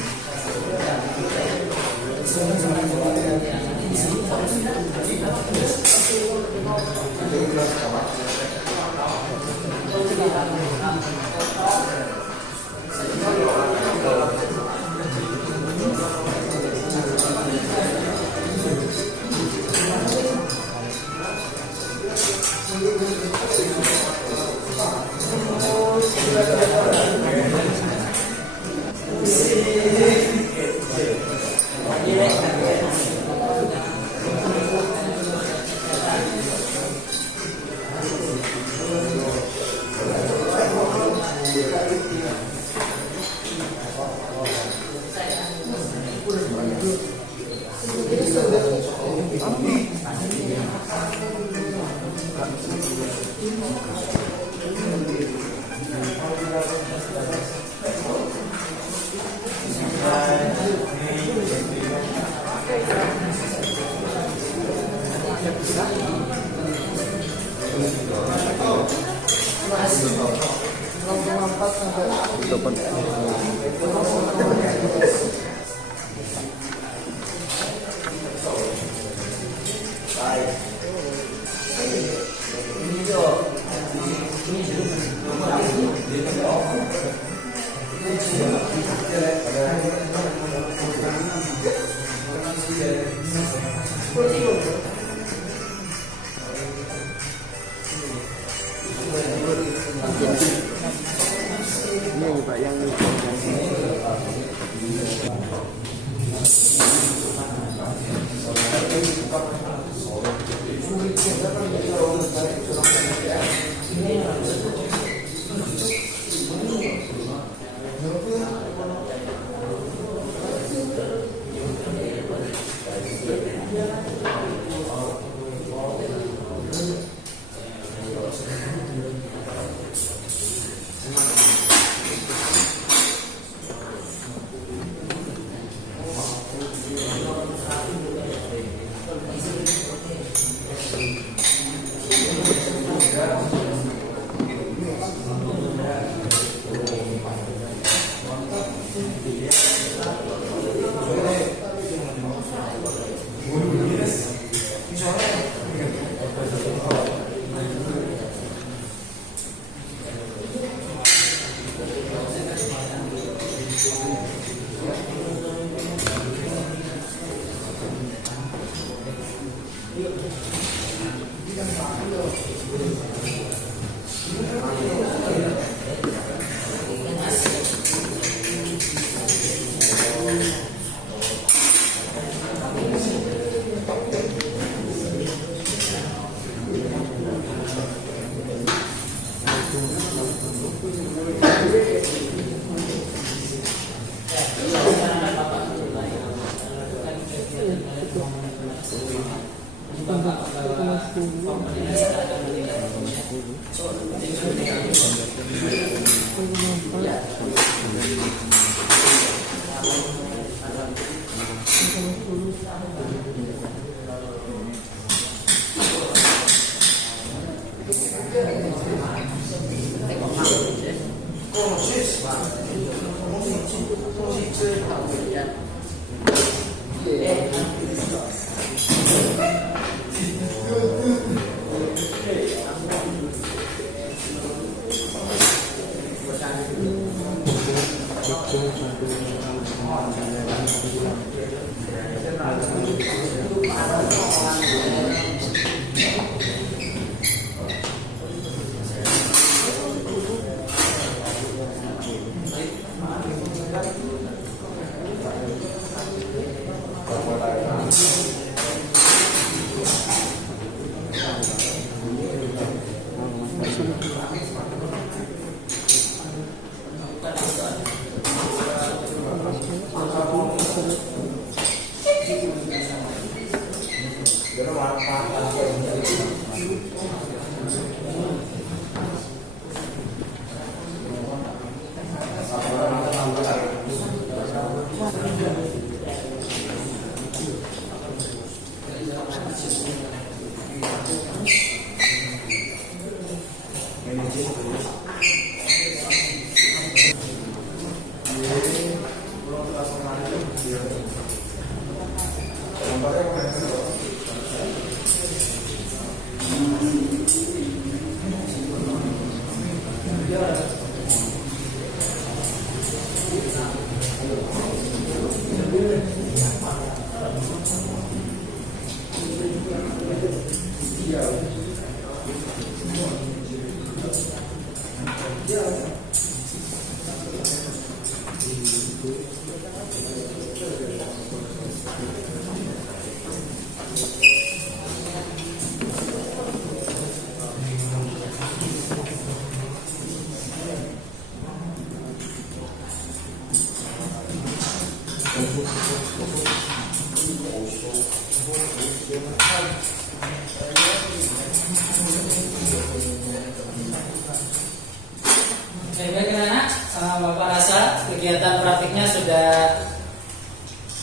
Baik anak, Bapak rasa kegiatan praktiknya sudah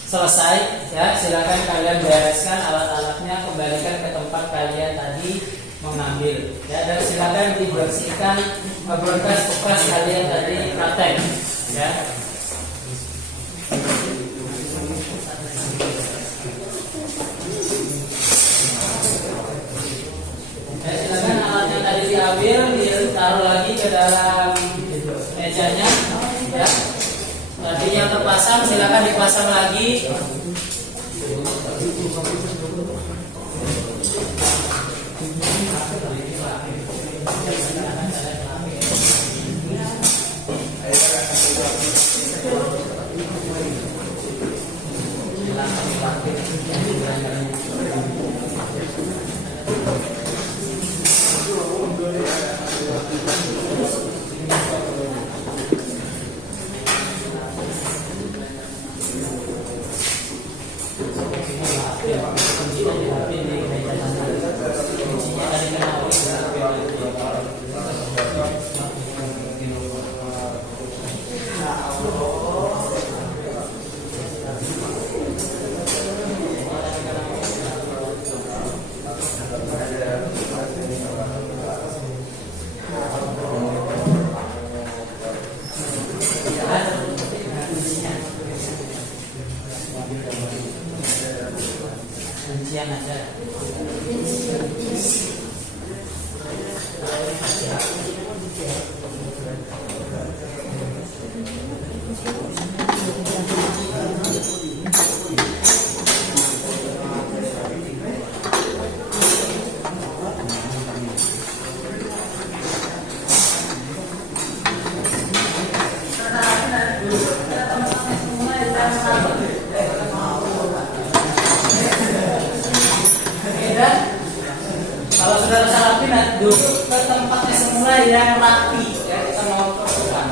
selesai ya. Silakan kalian bereskan alat-alatnya, kembalikan ke tempat kalian tadi mengambil ya, dan silakan dibersihkan berkas-berkas kalian tadi praktek ya. Silakan alatnya tadi diambil, ditaruh lagi ke dalam mejanya ya. Tadi yang terpasang silakan dipasang lagi. Kuncian aja. Kalau sudah rapi, duduk ke tempatnya semula yang rapi ya, kita mau teruskan.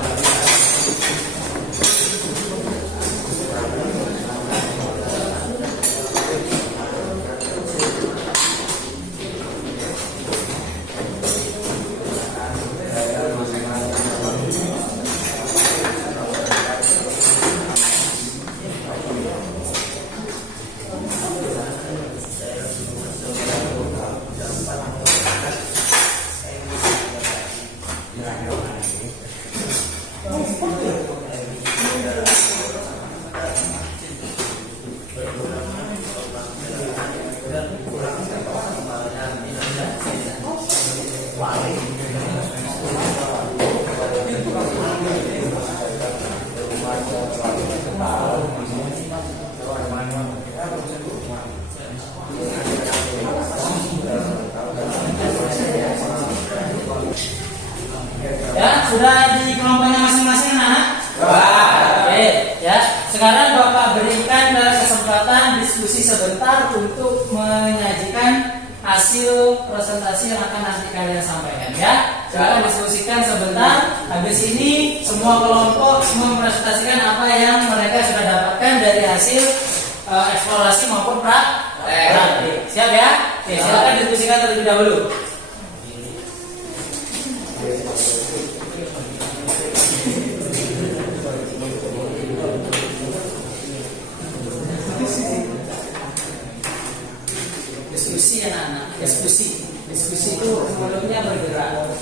Ya, sudah di kelompoknya masing-masing anak? Oke, ya. Sekarang Bapak berikan kesempatan diskusi sebentar untuk menyajikan hasil presentasi yang akan nanti kalian sampaikan ya. Silakan diskusikan sebentar. Habis ini semua kelompok mempresentasikan apa yang mereka sudah dapatkan dari hasil eksplorasi maupun praktik. Siap ya? terlebih dahulu. Diskusi anak-anak, diskusi itu mulutnya bergerak.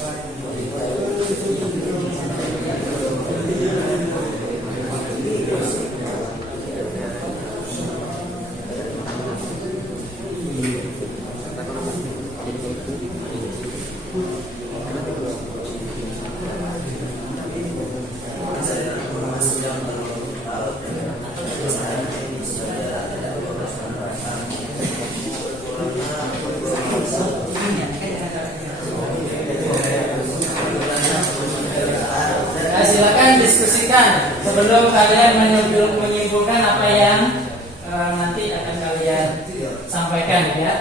Nah, silakan diskusikan sebelum kalian menyimpulkan apa yang nanti akan kalian sampaikan ya.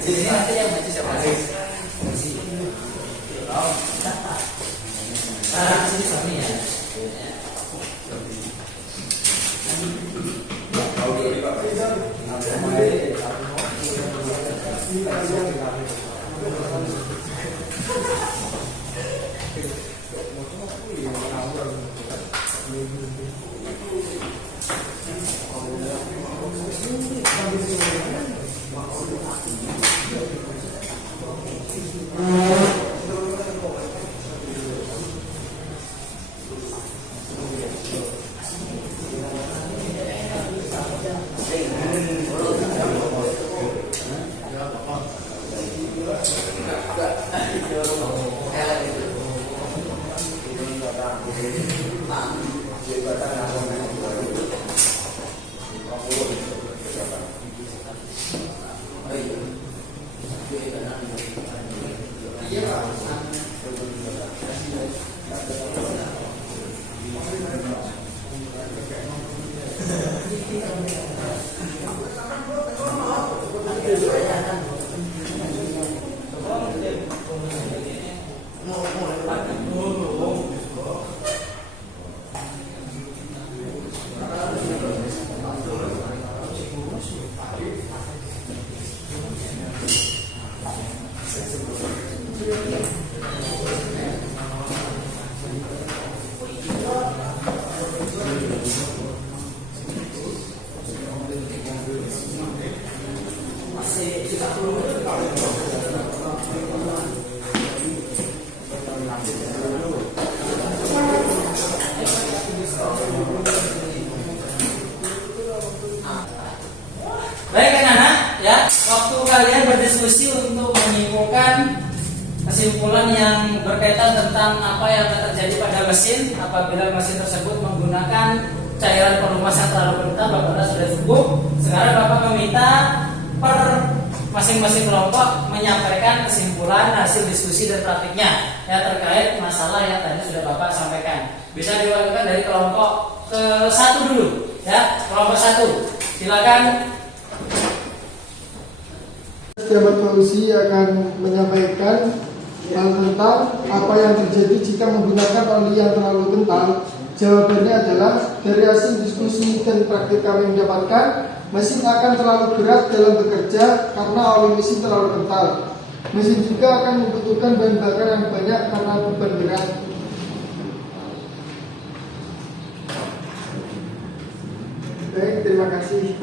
Jadi nanti yang baca siapa? Sini suami ya. berdiskusi untuk menyimpulkan kesimpulan yang berkaitan tentang apa yang akan terjadi pada mesin apabila mesin tersebut menggunakan cairan pelumas yang terlalu kental. Bapak sudah cukup. Sekarang Bapak meminta per masing-masing kelompok menyampaikan kesimpulan hasil diskusi dan praktiknya ya terkait masalah yang tadi sudah Bapak sampaikan. Bisa diwakilkan dari kelompok ke satu dulu ya. Kelompok satu, silakan. Jabat Fauzi akan menyampaikan hal tentang apa yang terjadi jika menggunakan oli yang terlalu kental. Jawabannya adalah dari hasil diskusi dan praktik kami mendapatkan mesin akan terlalu berat dalam bekerja karena oli mesin terlalu kental. Mesin juga akan membutuhkan bahan bakar yang banyak karena beban berat. Baik, terima kasih.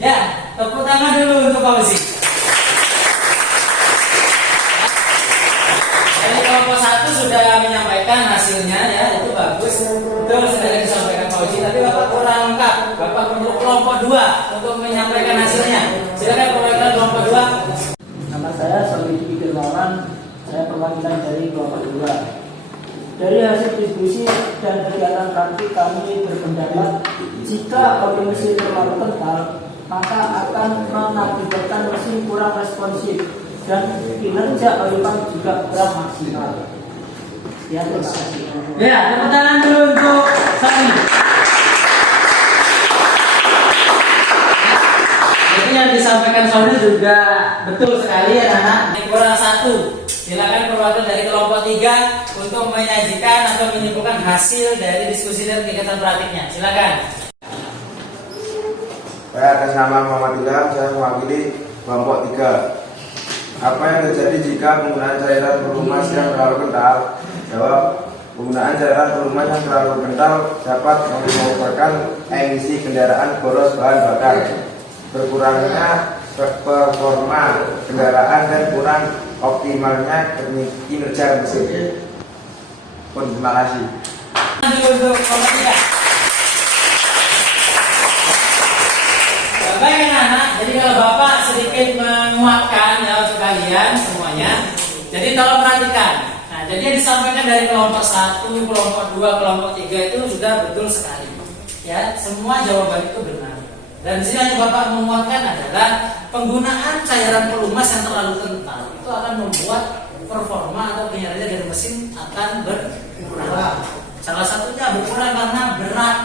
Ya, tepuk tangan dulu untuk Fauzi. Jadi kelompok satu sudah menyampaikan hasilnya ya, itu bagus. Betul sudah disampaikan Fauzi. Tapi Bapak kurang lengkap. Bapak untuk kelompok dua untuk menyampaikan hasilnya. Silakan perwakilan kelompok dua. Nama saya Solidi Firmawan, saya perwakilan dari kelompok dua. Dari hasil diskusi dan kegiatan praktik kami berpendapat jika oli mesin terlalu kental maka akan mengakibatkan mesin kurang responsif dan kinerja oli pump juga kurang maksimal. Ya, terima kasih. Ya, tepuk tangan dulu untuk Sami. Jadi yang disampaikan Sami juga betul sekali ya anak. Kurang satu. Silakan perwakilan dari kelompok 3 untuk menyajikan atau menyimpulkan hasil dari diskusi dan kegiatan praktiknya. Silakan. Saya atas nama Muhammad Ilham, saya mewakili kelompok 3. Apa yang terjadi jika penggunaan cairan pelumas yang terlalu kental? Jawab, penggunaan cairan pelumas yang terlalu kental dapat menyebabkan emisi kendaraan boros bahan bakar, berkurangnya performa kendaraan dan kurang optimalnya kinerja mesin. Terima kasih. Untuk kelompok 3. Baik anak, jadi kalau Bapak sedikit menguatkan ya untuk kalian semuanya. Jadi tolong perhatikan. Nah, jadi yang disampaikan dari kelompok 1, kelompok 2, kelompok 3 itu sudah betul sekali. Ya, semua jawaban itu benar. Dan di sini yang Bapak menguatkan adalah penggunaan cairan pelumas yang terlalu kental itu akan membuat performa atau kinerja dari mesin akan berkurang. Salah satunya berkurang karena berat.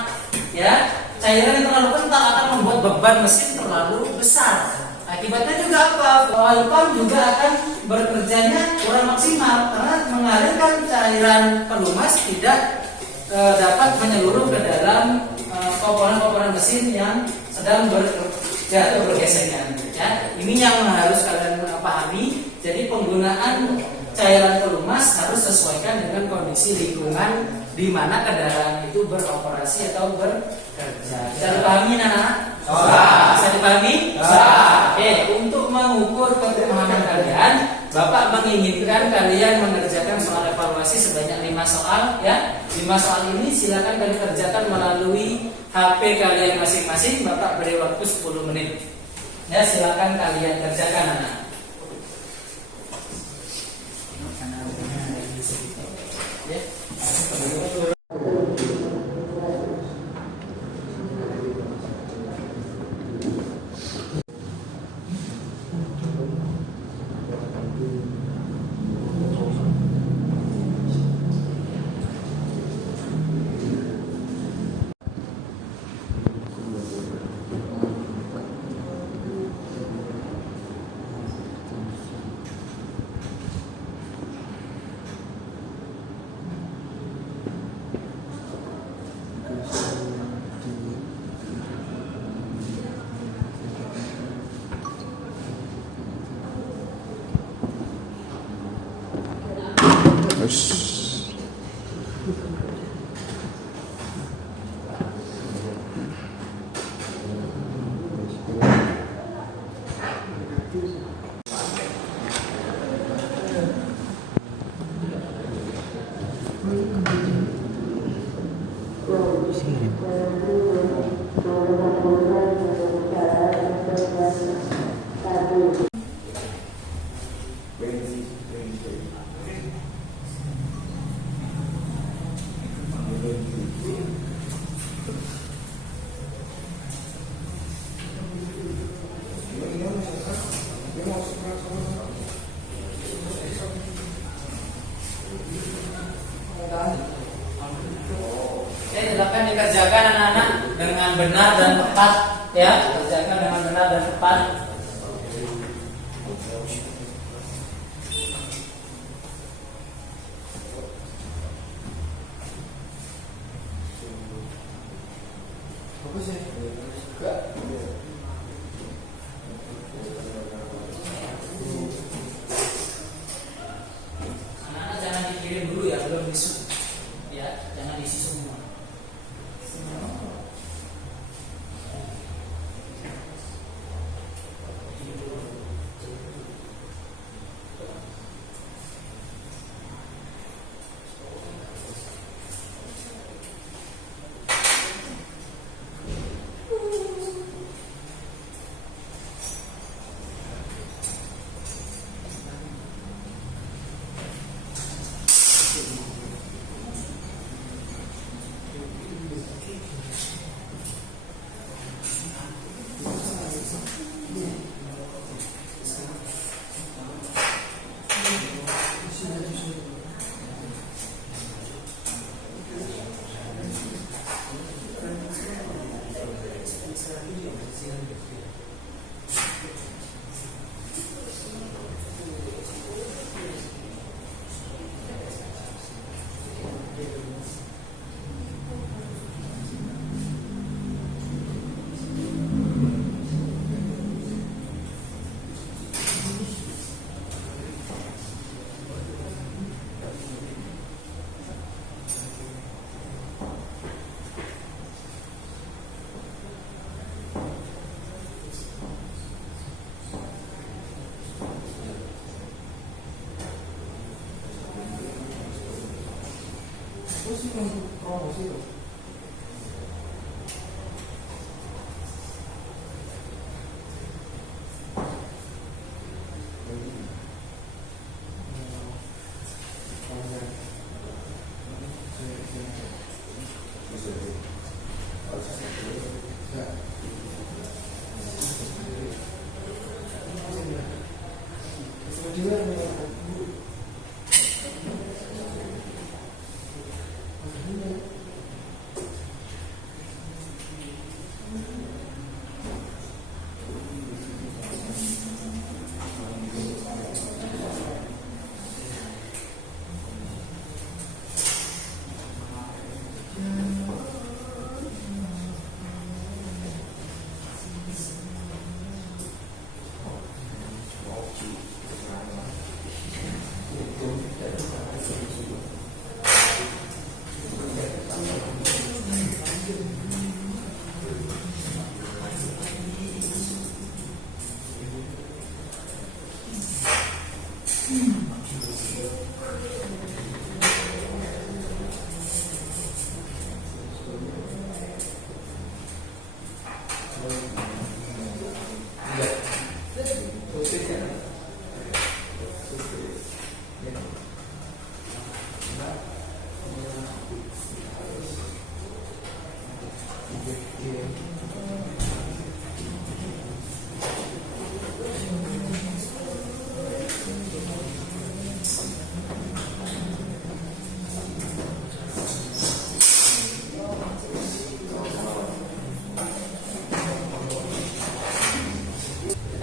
Ya, cairan yang terlalu kental akan membuat beban mesin terlalu besar. Akibatnya juga apa? Oil pump juga akan bekerjanya kurang maksimal karena mengalirkan cairan pelumas tidak dapat menyeluruh ke dalam komponen-komponen mesin yang sedang bekerja atau bergesekan. Ya, ini yang harus kalian pahami. Jadi penggunaan cairan pelumas harus sesuaikan dengan kondisi lingkungan di mana kendaraan itu beroperasi atau bekerja. Bisa dipahami, Nana? Bisa dipahami? Oke, untuk mengukur pemahaman kalian, Bapak menginginkan kalian mengerjakan soal evaluasi sebanyak 5 soal ya. 5 soal ini silakan kalian kerjakan melalui HP kalian masing-masing. Bapak beri waktu 10 menit. Ya, silakan kalian kerjakan anak. Silakan dikerjakan anak-anak dengan benar dan tepat, ya, kerjakan dengan benar dan tepat. Anak-anak jangan dikirim dulu ya, belum diisi, ya, jangan diisi semua.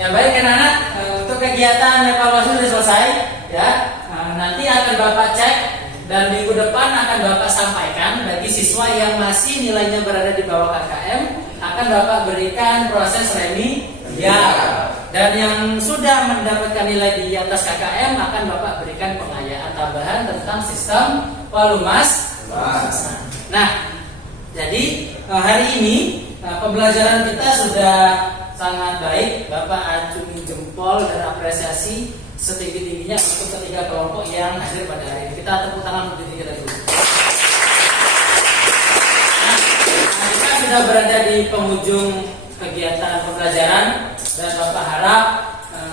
Ya baik anak-anak, untuk kegiatan evaluasi sudah selesai ya. Nanti akan Bapak cek dan minggu depan akan Bapak sampaikan bagi siswa yang masih nilainya berada di bawah KKM akan Bapak berikan proses remedial. Dan yang sudah mendapatkan nilai di atas KKM akan Bapak berikan pengayaan tambahan tentang sistem Walumas. Nah, jadi hari ini pembelajaran kita sudah sangat baik. Bapak acungi jempol dan apresiasi setinggi-tingginya untuk ketiga kelompok yang hadir pada hari ini. Kita tepuk tangan untuk diri kita dulu. Nah, kita sudah berada di penghujung kegiatan pembelajaran dan Bapak harap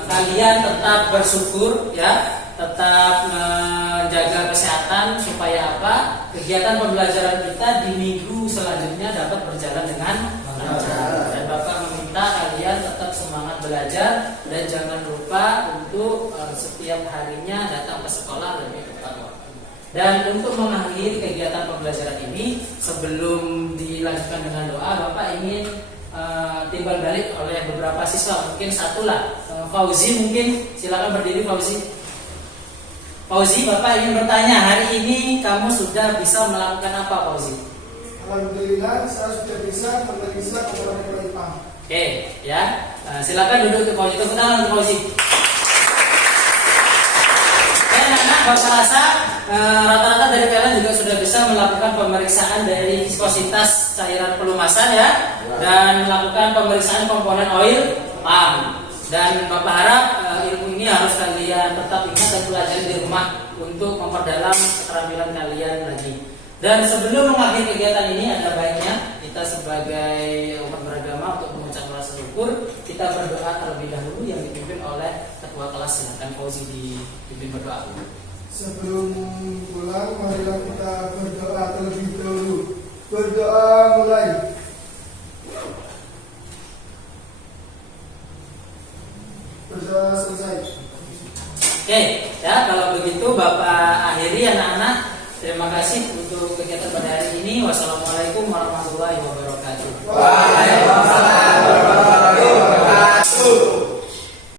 kalian tetap bersyukur ya, tetap menjaga kesehatan supaya apa? kegiatan pembelajaran kita di minggu selanjutnya dapat berjalan dengan lancar. Dan Bapak meminta kalian tetap semangat belajar dan jangan lupa untuk setiap harinya datang ke sekolah lebih tepat waktu. Dan untuk mengakhiri kegiatan pembelajaran ini, sebelum dilanjutkan dengan doa, Bapak ingin timbal balik oleh beberapa siswa, mungkin satu lah. Fauzi, mungkin silakan berdiri Fauzi. Fauzi, Bapak ingin bertanya, hari ini kamu sudah bisa melakukan apa Fauzi? Alhamdulillah saya sudah bisa memeriksa kepada IPA. Oke, ya. Silakan duduk ke Fauzi. Tepuk tangan untuk Fauzi. Dan anak Bapak rasa rata-rata dari kalian juga sudah bisa melakukan pemeriksaan dari viskositas cairan pelumasan ya, dan melakukan pemeriksaan komponen oil pump. Dan Bapak harap ilmu ini harus kalian tetap ingat dan pelajari di rumah untuk memperdalam keterampilan kalian lagi. Dan sebelum mengakhiri kegiatan ini, ada baiknya kita sebagai umat beragama untuk mengucapkan rasa syukur, kita berdoa terlebih dahulu yang dipimpin oleh ketua kelas. Silakan Fauzi dipimpin berdoa. Sebelum pulang, marilah kita berdoa terlebih dahulu. Berdoa mulai. Berdoa selesai. Oke, ya kalau begitu Bapak akhiri anak-anak. Terima kasih untuk kegiatan pada hari ini. Wassalamualaikum warahmatullahi wabarakatuh.